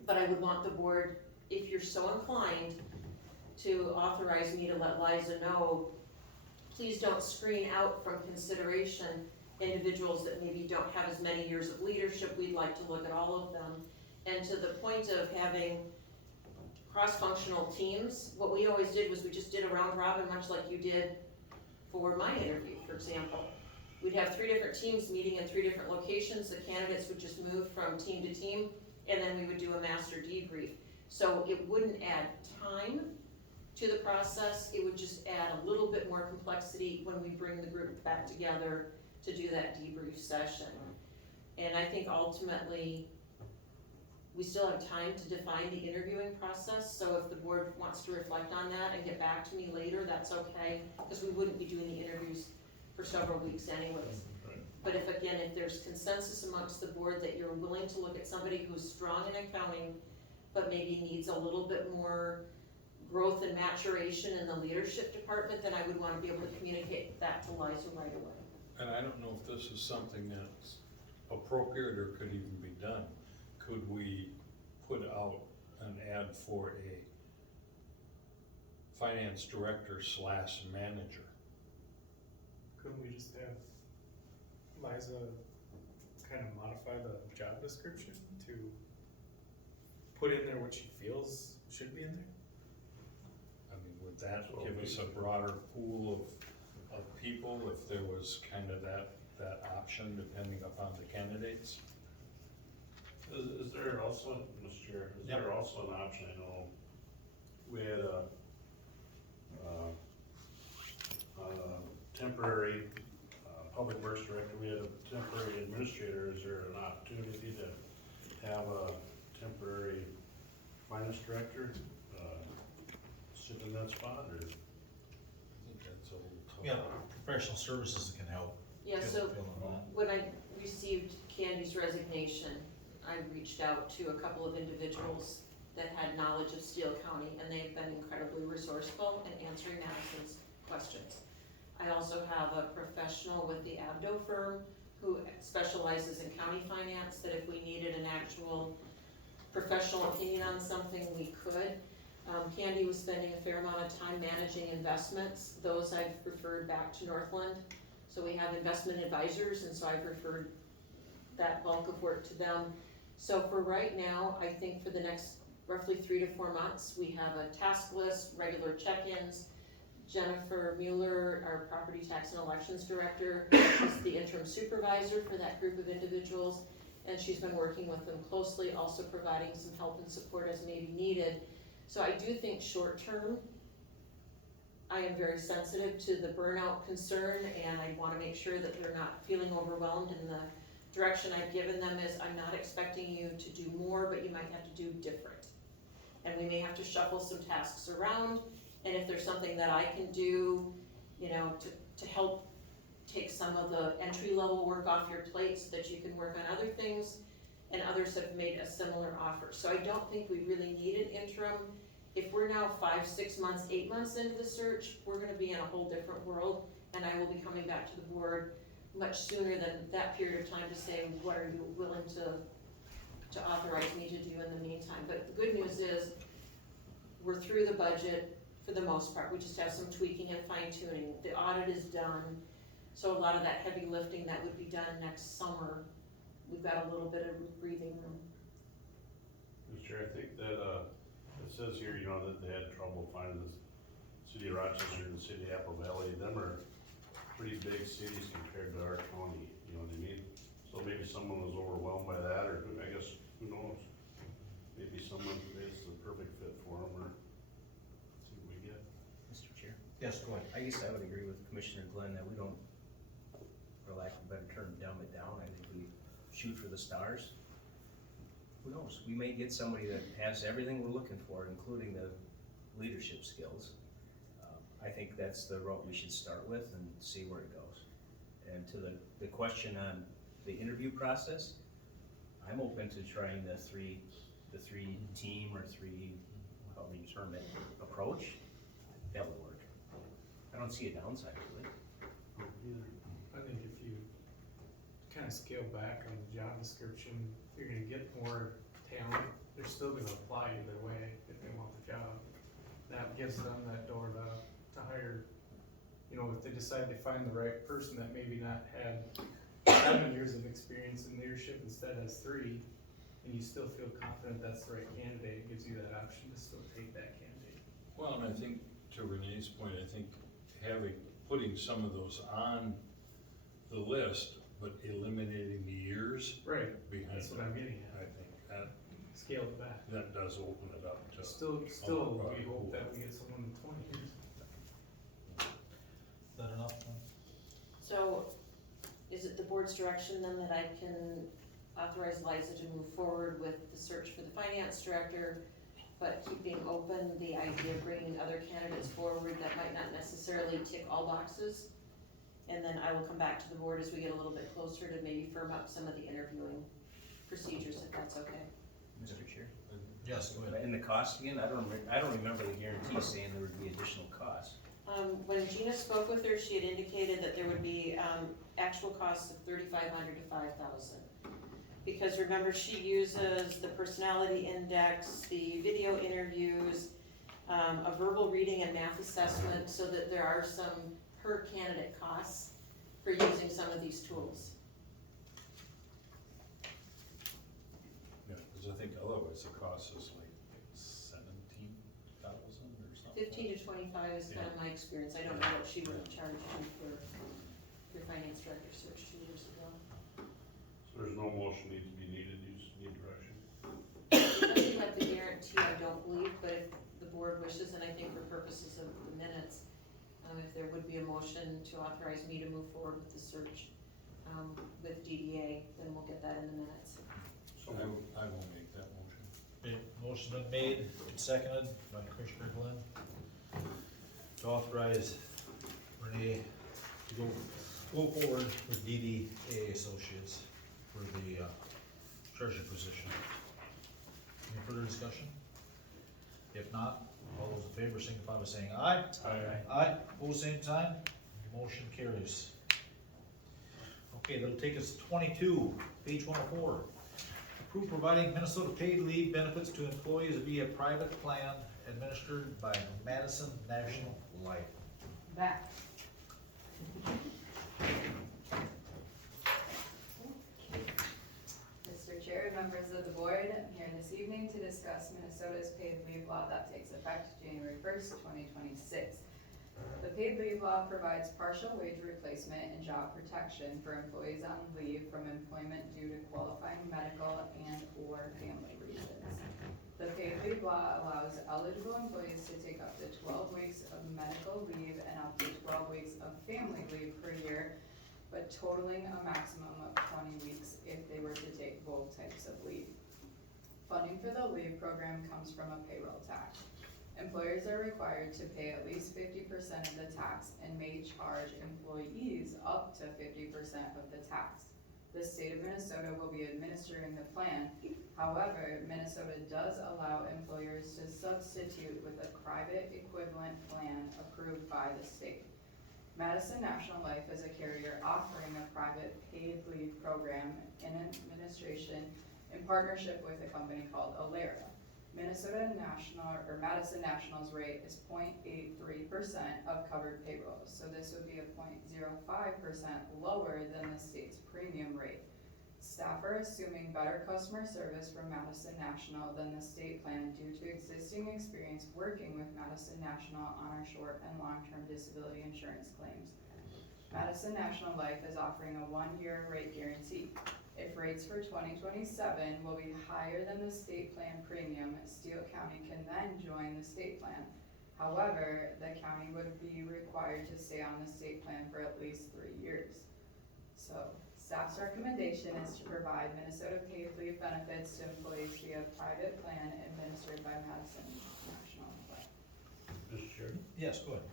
but I would want the board, if you're so inclined, to authorize me to let Liza know, please don't screen out from consideration individuals that maybe don't have as many years of leadership. We'd like to look at all of them. And to the point of having cross-functional teams, what we always did was we just did a round robin, much like you did for my interview, for example. We'd have 3 different teams meeting in 3 different locations. The candidates would just move from team to team, and then we would do a master debrief. So it wouldn't add time to the process, it would just add a little bit more complexity when we bring the group back together to do that debrief session. And I think ultimately, we still have time to define the interviewing process, so if the board wants to reflect on that and get back to me later, that's okay, because we wouldn't be doing the interviews for several weeks anyways. But if there's consensus amongst the board that you're willing to look at somebody who's strong in accounting, but maybe needs a little bit more growth and maturation in the leadership department, then I would wanna be able to communicate that to Liza right away. And I don't know if this is something that's appropriate or could even be done. Could we put out an ad for a finance director / manager? Couldn't we just have Liza kind of modify the job description to put in there what she feels should be in there? I mean, would that give us a broader pool of people if there was kind of that option depending upon the candidates? Is there also, Mr. Chair, is there also an option, I know, we had a temporary public works director, we had a temporary administrator, is there an opportunity to have a temporary finance director sit in that spot, or? I think that's a little tough. Yeah, professional services can help. Yeah, Fill- so fill in that. when I received Candy's resignation, I reached out to a couple of individuals that had knowledge of Steele County, and they've been incredibly resourceful in answering Madison's questions. I also have a professional with the Abbe firm who specializes in county finance, that if we needed an actual professional opinion on something, we could. Candy was spending a fair amount of time managing investments. Those I've referred back to Northland. So we have investment advisors, and so I've referred that bulk of work to them. So for right now, I think for the next roughly 3 to 4 months, we have a task list, regular check-ins. Jennifer Mueller, our property tax and elections director, is the interim supervisor for that group of individuals, and she's been working with them closely, also providing some help and support as may be needed. So I do think short-term, I am very sensitive to the burnout concern, and I wanna make sure that they're not feeling overwhelmed, and the direction I've given them is, I'm not expecting you to do more, but you might have to do different. And we may have to shuffle some tasks around, and if there's something that I can do, you know, to help take some of the entry-level work off your plate so that you can work on other things, and others have made a similar offer. So I don't think we really need an interim. If we're now 5, 6 months, 8 months into the search, we're gonna be in a whole different world, and I will be coming back to the board much sooner than that period of time to say, what are you willing to authorize me to do in the meantime. But the good news is, we're through the budget for the most part. We just have some tweaking and fine tuning. The audit is done, so a lot of that heavy lifting that would be done next summer, we've got a little bit of breathing room. Mr. Chair, I think that, it says here, you know, that they had trouble finding the city of Rochester and the city of Apple Valley. Them are pretty big cities compared to our county, you know what I mean? So maybe someone was overwhelmed by that, or I guess, who knows? Maybe someone is the perfect fit for them, or see what we get. Mr. Chair, Yes, go ahead. I guess I would agree with Commissioner Glenn that we don't, for lack of a better term, dumb it down. I think we shoot for the stars. Who knows? We may get somebody that has everything we're looking for, including the leadership skills. I think that's the route we should start with and see where it goes. And to the question on the interview process, I'm open to trying the three team or three, however you term it, approach. That would work. I don't see a downside to it. I think if you kind of scale back on the job description, you're gonna get more talent. They're still gonna apply either way if they want the job. That gives them that door to hire, you know, if they decide they find the right person that maybe not had 7 years of experience in leadership instead has 3, and you still feel confident that's the right candidate, it gives you that option to still take that candidate. Well, and I think to Renee's point, I think putting some of those on the list, but eliminating the years Right, behind that's what I'm getting I at. think that, Scale it back. that does open it up to. Still, we hope that we get someone in 20 years. Is that enough? So, is it the board's direction then that I can authorize Liza to move forward with the search for the finance director, but keeping open the idea of bringing other candidates forward that might not necessarily tick all boxes? And then I will come back to the board as we get a little bit closer to maybe firm up some of the interviewing procedures, if that's okay. Mr. Chair? Yes, go ahead. And the cost again, I don't remember the guarantee saying there would be additional costs. When Gina spoke with her, she had indicated that there would be, actual costs of $3,500 to $5,000. Because remember, she uses the personality index, the video interviews, a verbal reading and math assessment, so that there are some per candidate costs for using some of these tools. Yeah, cause I think otherwise the cost is like 17,000 or something. 15 to 25 is kind of my experience. I don't know what she would have charged you for your finance director search 2 years ago. So there's no motion needs to be needed, you just need direction. Doesn't have the guarantee, I don't believe, but if the board wishes, and I think for purposes of the minutes, if there would be a motion to authorize me to move forward with the search with DDA, then we'll get that in the minutes. So I will make that motion. Okay, motion been made and seconded by Commissioner Glenn to authorize Renae to go forward with DDA Associates for the treasurer position. Any further discussion? If not, all those in favor signify by saying aye. Aye. Aye, pose same sign, motion carries. Okay, that'll take us to 22, page 104. Approve providing Minnesota paid leave benefits to employees via private plan administered by Madison National Life. Back. Mr. Chair, members of the board, I'm here this evening to discuss Minnesota's paid leave law that takes effect January 1st, 2026. The paid leave law provides partial wage replacement and job protection for employees on leave from employment due to qualifying medical and/or family reasons. The paid leave law allows eligible employees to take up to 12 weeks of medical leave and up to 12 weeks of family leave per year, but totaling a maximum of 20 weeks if they were to take both types of leave. Funding for the leave program comes from a payroll tax. Employers are required to pay at least 50% of the tax and may charge employees up to 50% of the tax. The state of Minnesota will be administering the plan. However, Minnesota does allow employers to substitute with a private equivalent plan approved by the state. Madison National Life is a carrier offering a private paid leave program in administration in partnership with a company called Alera. Madison National's rate is 0.83% of covered payrolls, so this would be a 0.05% lower than the state's premium rate. Staff are assuming better customer service from Madison National than the state plan due to existing experience working with Madison National on our short and long-term disability insurance claims. Madison National Life is offering a 1-year rate guarantee. If rates for 2027 will be higher than the state plan premium, Steele County can then join the state plan. However, the county would be required to stay on the state plan for at least 3 years. So, staff's recommendation is to provide Minnesota paid leave benefits to employees via private plan administered by Madison National Life. Mr. Chair, Yes, go ahead.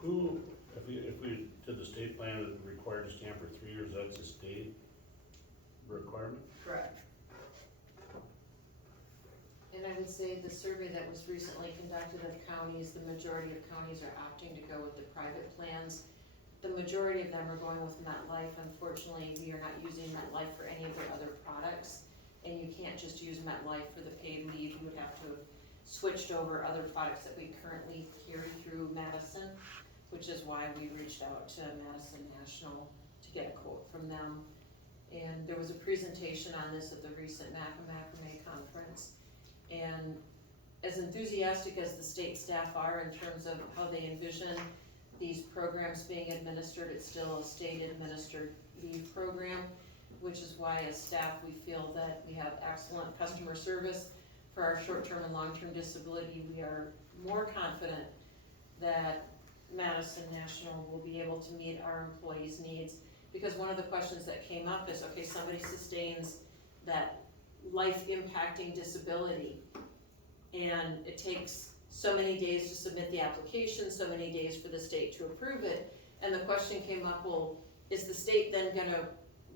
who, if we did the state plan that required to stand for 3 years, that's the state? requirement? Correct. And I would say the survey that was recently conducted of counties, the majority of counties are opting to go with the private plans. The majority of them are going with MetLife. Unfortunately, we are not using MetLife for any of their other products. And you can't just use MetLife for the paid leave. You would have to have switched over other products that we currently carry through Madison, which is why we reached out to Madison National to get a quote from them. And there was a presentation on this at the recent Macrame conference. And as enthusiastic as the state staff are in terms of how they envision these programs being administered, it's still a state administered leave program, which is why as staff, we feel that we have excellent customer service for our short-term and long-term disability. We are more confident that Madison National will be able to meet our employees' needs. Because one of the questions that came up is, okay, somebody sustains that life-impacting disability, and it takes so many days to submit the application, so many days for the state to approve it, and the question came up, well, is the state then gonna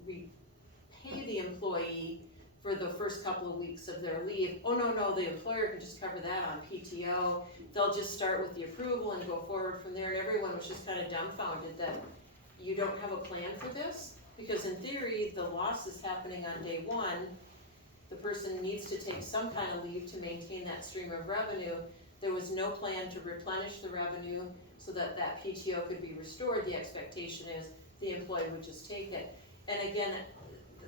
repay the employee for the first couple of weeks of their leave? Oh, no, the employer can just cover that on PTO. They'll just start with the approval and go forward from there, and everyone was just kind of dumbfounded that you don't have a plan for this? Because in theory, the loss is happening on day one. The person needs to take some kind of leave to maintain that stream of revenue. There was no plan to replenish the revenue so that that PTO could be restored. The expectation is the employee would just take it. And again,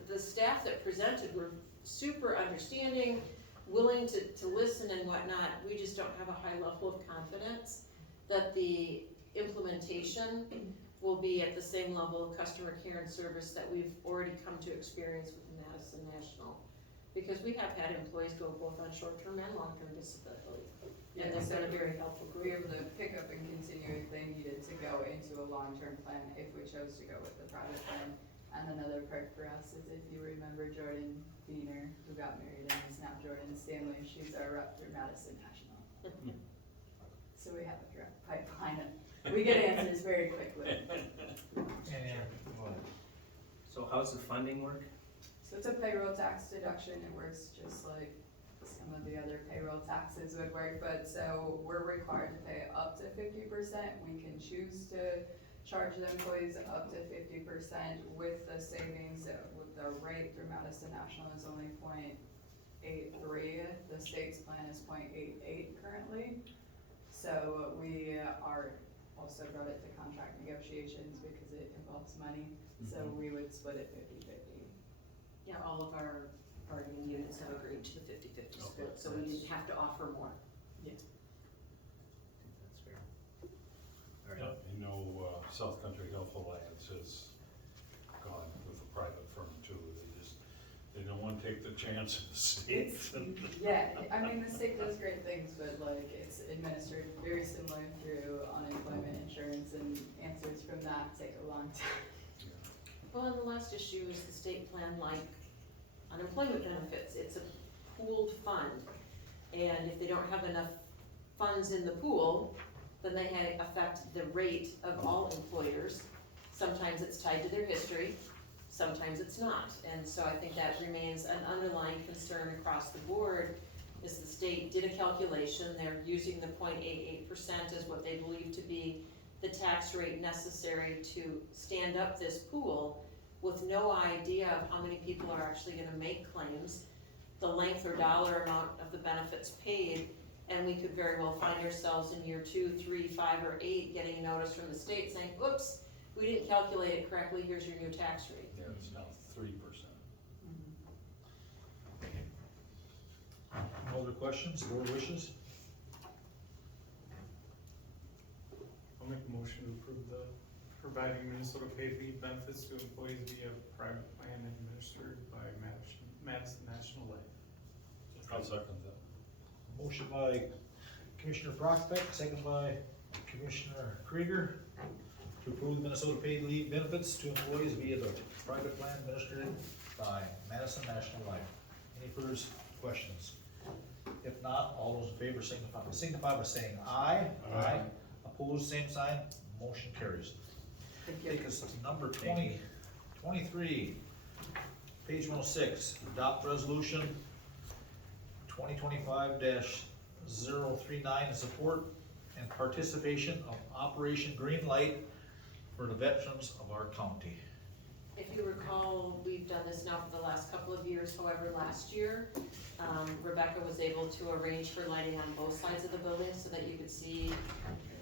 the staff that presented were super understanding, willing to listen and whatnot. We just don't have a high level of confidence that the implementation will be at the same level of customer care and service that we've already come to experience with Madison National. Because we have had employees go both on short-term and long-term disability. And they've been a very helpful We'll be group. able to pick up and continue if they needed to go into a long-term plan, if we chose to go with the private plan. And another perk for us is if you remember Jordan Diener, who got married and is now Jordan Stanley, she's our rep through Madison National. So we have a direct pipeline, and we get answers very quickly. So how's the funding work? So it's a payroll tax deduction. It works just like some of the other payroll taxes would work, but so we're required to pay up to 50%. We can choose to charge the employees up to 50% with the savings. With the rate through Madison National is only 0.83. The state's plan is 0.88 currently. So we are also brought it to contract negotiations because it involves money. So we would split it 50-50. Yeah, all of our bargaining units have agreed to the 50-50 split, so we didn't have to offer more. That's fair. All right. Yeah, you know, South Country Health Alliance has gone with a private firm too. They don't want to take the chance of the state. Yeah, I mean, the state does great things, but like, it's administered very similar through unemployment insurance, and answers from that take a long time. Well, and the last issue is the state plan like unemployment benefits. It's a pooled fund. And if they don't have enough funds in the pool, then they affect the rate of all employers. Sometimes it's tied to their history, sometimes it's not. And so I think that remains an underlying concern across the board, is the state did a calculation. They're using the 0.88% as what they believe to be the tax rate necessary to stand up this pool, with no idea of how many people are actually gonna make claims, the length or dollar amount of the benefits paid, and we could very well find ourselves in year 2, 3, 5, or 8 getting a notice from the state saying, oops, we didn't calculate it correctly, here's your new tax rate. Yeah, it's now 3%. No other questions, board wishes? I'll make a motion to approve the providing Minnesota paid leave benefits to employees via private plan administered by Madison National Life. I'll second that. Motion by Commissioner Brockbeck, second by Commissioner Krieger, to approve the Minnesota paid leave benefits to employees via the private plan administered by Madison National Life. Any further questions? If not, all those in favor signify by saying aye. Aye. Opposed, same sign, motion carries. Thank you. Take us to number 23. Page 106, adopt resolution 2025-039 in support and participation of Operation Green Light for the veterans of our county. If you recall, we've done this now for the last couple of years, however, last year, Rebecca was able to arrange for lighting on both sides of the building so that you could see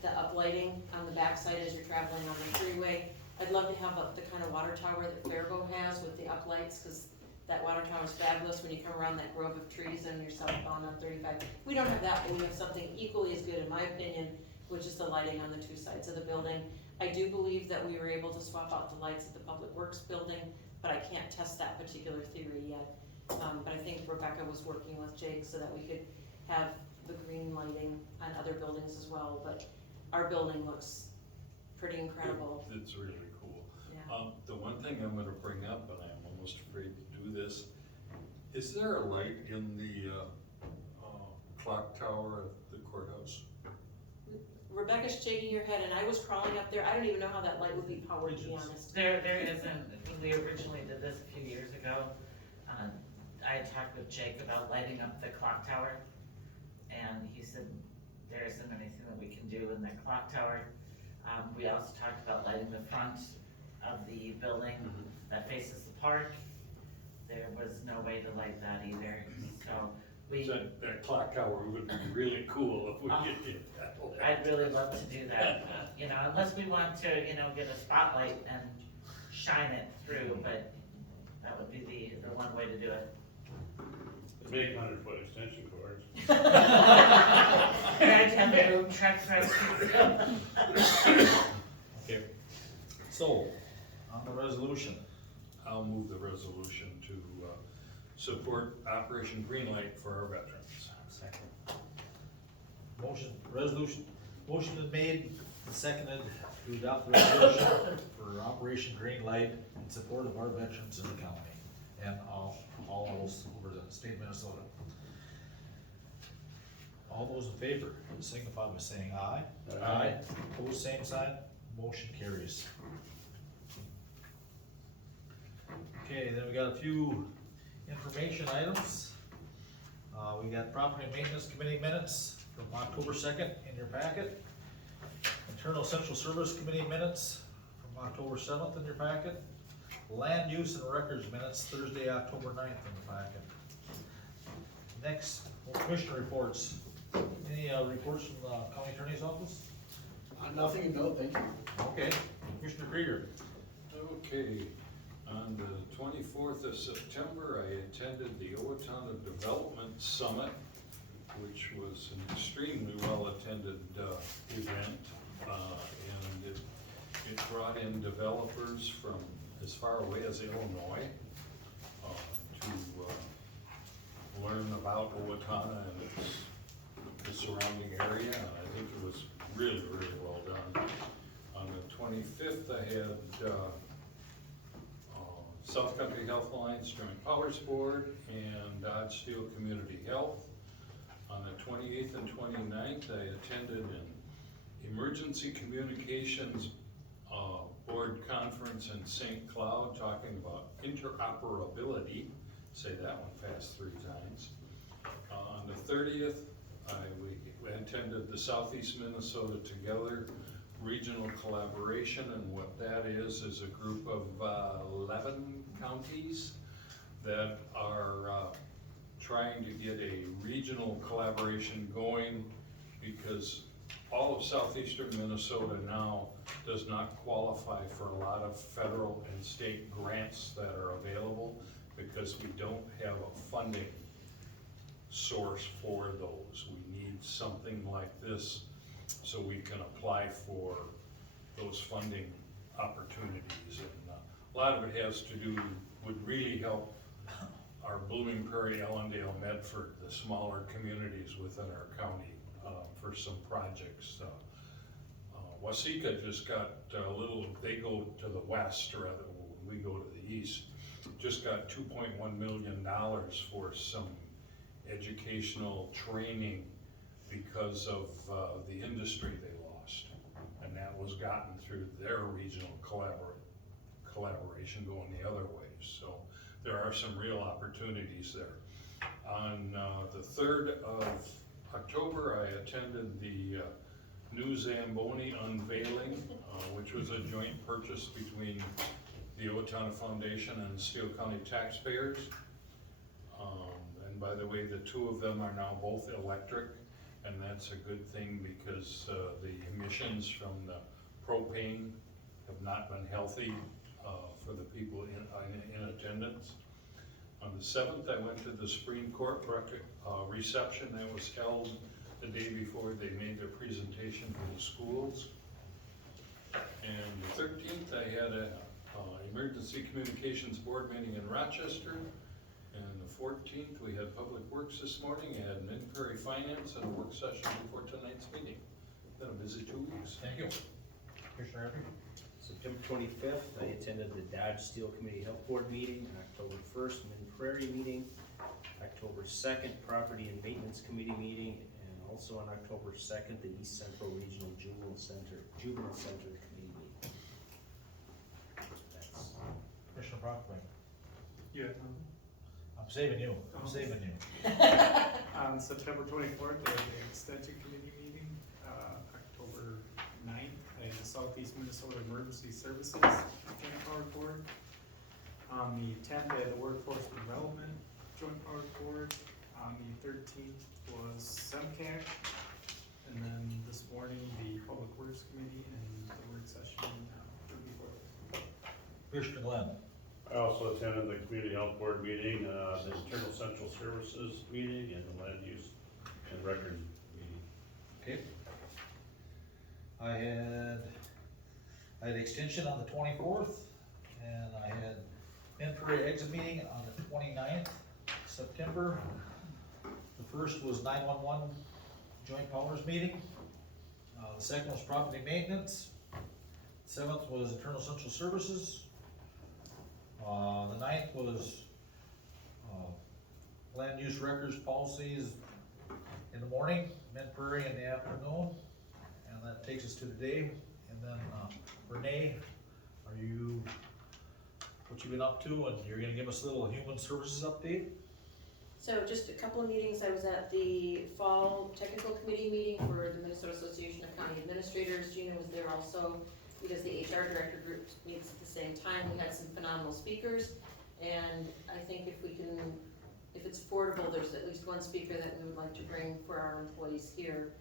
the uplighting on the backside as you're traveling on the freeway. I'd love to have the kind of water tower that Faribault has with the uplights, cause that water tower is fabulous when you come around that grove of trees on your southbound on 35. We don't have that, but we have something equally as good, in my opinion, which is the lighting on the two sides of the building. I do believe that we were able to swap out the lights at the Public Works building, but I can't test that particular theory yet. But I think Rebecca was working with Jake so that we could have the green lighting on other buildings as well, but our building looks pretty incredible. It's really cool. Yeah. The one thing I'm gonna bring up, and I'm almost afraid to do this, is there a light in the, clock tower at the courthouse? Rebecca's shaking her head and I was crawling up there. I don't even know how that light would be powered, to be honest. There isn't, when we originally did this a few years ago, I had talked with Jake about lighting up the clock tower, and he said there isn't anything that we can do in the clock tower. We also talked about lighting the front of the building that faces the park. There was no way to light that either, so we. That clock tower would be really cool if we could get that. I'd really love to do that, you know, unless we want to, you know, get a spotlight and shine it through, but that would be the one way to do it. Make 100-foot extension cords. I'd have a boom truck right through. Okay. So, on the resolution, I'll move the resolution to, support Operation Greenlight for our veterans. Second. motion is made and seconded to adopt the resolution for Operation Green Light in support of our veterans in the county and all those over the state of Minnesota. All those in favor, signify by saying aye. Aye. Opposed, same sign, motion carries. Okay, then we got a few information items. We got Property Maintenance Committee minutes from October 2nd in your packet. Internal Central Service Committee minutes from October 7th in your packet. Land Use and Records minutes Thursday, October 9th in the packet. Next, Commissioner reports. Any reports from the County Attorney's Office? Nothing, no, thank you. Okay, Commissioner Krieger. Okay, on the 24th of September, I attended the Owatonna Development Summit, which was an extremely well-attended event, and it brought in developers from as far away as Illinois to learn about Owatonna and the surrounding area, and I think it was really, really well done. On the 25th, I had South Country Health Alliance Joint Powers Board and Dodge Steele Community Health. On the 28th and 29th, I attended an Emergency Communications Board Conference in St. Cloud talking about interoperability. Say that one fast 3 times. On the 30th, we attended the Southeast Minnesota Together Regional Collaboration, and what that is a group of 11 counties that are trying to get a regional collaboration going, because all of southeastern Minnesota now does not qualify for a lot of federal and state grants that are available because we don't have a funding source for those. We need something like this so we can apply for those funding opportunities. And a lot of it has to do, would really help our Blooming Prairie, Ellendale, Medford, the smaller communities within our county for some projects. Waseca just got a little, they go to the west rather than we go to the east, just got $2.1 million for some educational training because of the industry they lost. And that was gotten through their regional collaboration going the other way. So there are some real opportunities there. On the 3rd of October, I attended the new Zamboni unveiling, which was a joint purchase between the Owatonna Foundation and Steele County taxpayers. And by the way, the two of them are now both electric, and that's a good thing because the emissions from the propane have not been healthy for the people in attendance. On the 7th, I went to the Supreme Court reception that was held the day before they made their presentation for the schools. And the 13th, I had a Emergency Communications Board meeting in Rochester. And the 14th, we had Public Works this morning, I had Mid-Prairie Finance and a work session before tonight's meeting. Been a busy 2 weeks. Thank you. Commissioner Abbe? September 25th, I attended the Dodge Steel Committee Health Board meeting, October 1st, Mid-Prairie meeting, October 2nd, Property and Maintenance Committee meeting, and also on October 2nd, the East Central Regional Juvenile Center Committee meeting. That's Commissioner Brockman? Yeah. I'm saving you, I'm saving you. On September 24th, I had the Extension Committee meeting. October 9th, I had the Southeast Minnesota Emergency Services Joint Power Board. On the 10th, I had the Workforce Development Joint Power Board. On the 13th was SEMCAC. And then this morning, the Public Works Committee and the work session before this. Commissioner Glenn? I also attended the Community Health Board meeting, the Internal Central Services meeting, and the Land Use and Records meeting. Okay. I had extension on the 24th, and I had Mid-Prairie exit meeting on the 29th September. The first was 911 joint powers meeting. The second was property maintenance. 7th was internal central services. The 9th was land use records policies in the morning, Mid-Prairie in the afternoon, and that takes us to today. And then Renae, what you been up to, and you're gonna give us a little human services update? So just a couple of meetings, I was at the fall technical committee meeting for the Minnesota Association of County Administrators. Gina was there also because the HR director group meets at the same time. We had some phenomenal speakers, and I think if it's affordable, there's at least one speaker that we would like to bring for our employees here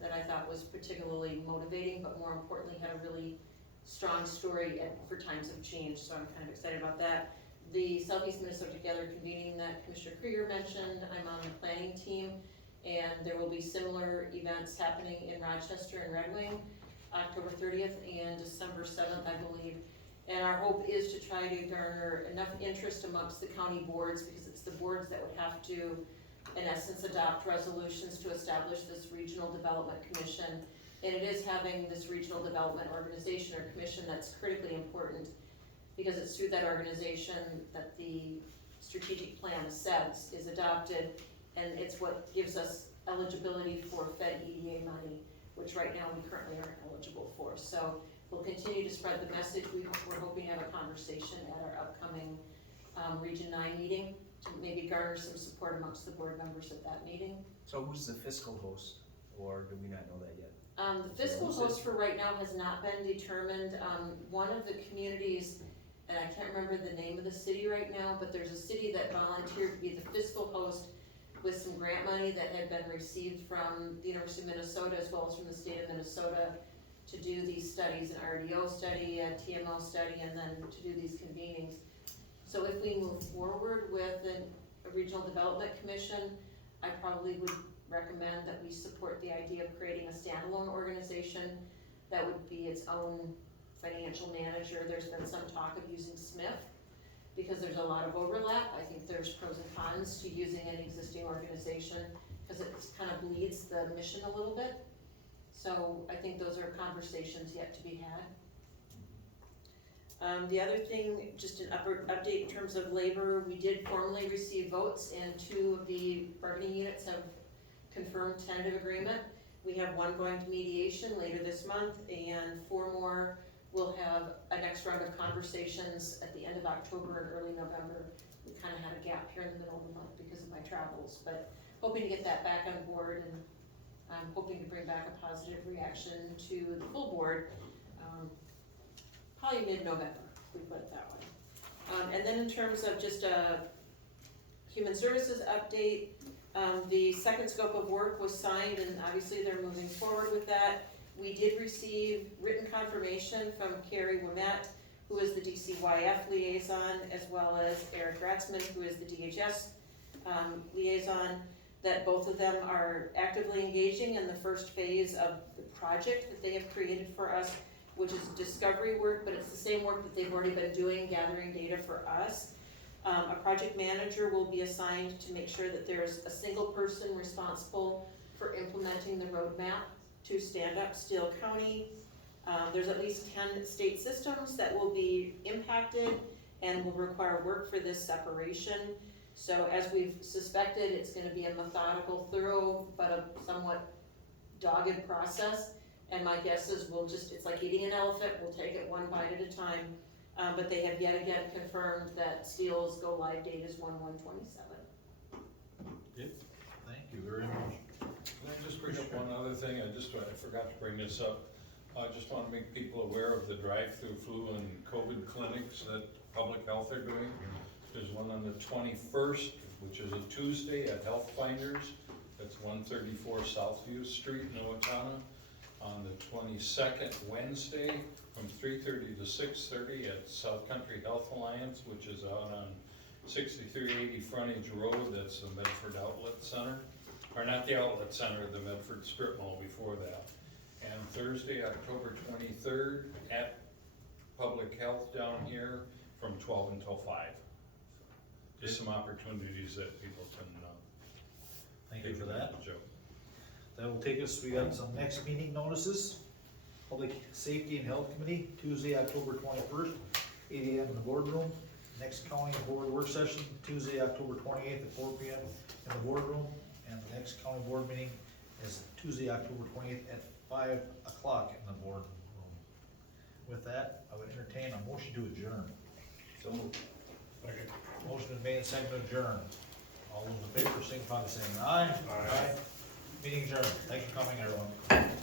that I thought was particularly motivating, but more importantly, had a really strong story for times of change, so I'm kind of excited about that. The Southeast Minnesota Together convening that Commissioner Krieger mentioned, I'm on the planning team, and there will be similar events happening in Rochester and Red Wing, October 30th and December 7th, I believe. And our hope is to try to garner enough interest amongst the county boards, because it's the boards that would have to, in essence, adopt resolutions to establish this Regional Development Commission. And it is having this Regional Development Organization or Commission that's critically important, because it's through that organization that the strategic plan sets is adopted, and it's what gives us eligibility for Fed EDA money, which right now we currently aren't eligible for. So we'll continue to spread the message. We're hoping to have a conversation at our upcoming Region 9 meeting to maybe garner some support amongst the board members at that meeting. So who's the fiscal host, or do we not know that yet? The fiscal host for right now has not been determined. One of the communities, and I can't remember the name of the city right now, but there's a city that volunteered to be the fiscal host with some grant money that had been received from the University of Minnesota as well as from the state of Minnesota to do these studies, an RDO study, a TMO study, and then to do these convenings. So if we move forward with a Regional Development Commission, I probably would recommend that we support the idea of creating a standalone organization that would be its own financial manager. There's been some talk of using Smith because there's a lot of overlap. I think there's pros and cons to using an existing organization because it kind of bleeds the mission a little bit. So I think those are conversations yet to be had. The other thing, just an update in terms of labor, we did formally receive votes, and 2 of the bargaining units have confirmed tentative agreement. We have 1 going to mediation later this month, and 4 more we'll have a next round of conversations at the end of October and early November. We kind of had a gap here in the middle of the month because of my travels, but hoping to get that back on board, and I'm hoping to bring back a positive reaction to the full board, probably mid-November, if we put it that way. And then in terms of just a human services update, the second scope of work was signed, and obviously they're moving forward with that. We did receive written confirmation from Carrie Wimet, who is the DCYF liaison, as well as Eric Ratzman, who is the DHS liaison, that both of them are actively engaging in the first phase of the project that they have created for us, which is discovery work, but it's the same work that they've already been doing, gathering data for us. A project manager will be assigned to make sure that there's a single person responsible for implementing the roadmap to stand up Steele County. There's at least 10 state systems that will be impacted and will require work for this separation. So as we've suspected, it's gonna be a methodical, thorough, but a somewhat dogged process. And my guess is it's like eating an elephant, we'll take it one bite at a time. But they have yet again confirmed that Steele's go-live date is 1/1/27. Thank you very much. Can I just bring up one other thing? I forgot to bring this up. I just want to make people aware of the drive-through flu and COVID clinics that public health are doing. There's one on the 21st, which is a Tuesday at Health Finders. That's 134 Southview Street in Owatonna. On the 22nd, Wednesday, from 3:30 to 6:30 at South Country Health Alliance, which is out on 6380 Frontage Road. That's the Medford Outlet Center. Or not the Outlet Center, the Medford Strip Mall before that. And Thursday, October 23rd, at Public Health down here from 12 until 5. Just some opportunities that people can, Thank you for that. Joe. That will take us, we got some next meeting notices. Public Safety and Health Committee, Tuesday, October 21st, 8 AM in the boardroom. Next county board work session, Tuesday, October 28th at 4 PM in the boardroom. And the next county board meeting is Tuesday, October 28th at 5 o'clock in the boardroom. With that, I would entertain a motion to adjourn. So moved. Motion is made and seconded to adjourn. All those in favor, signify by saying aye. Aye. Meeting adjourned. Thanks for coming, everyone.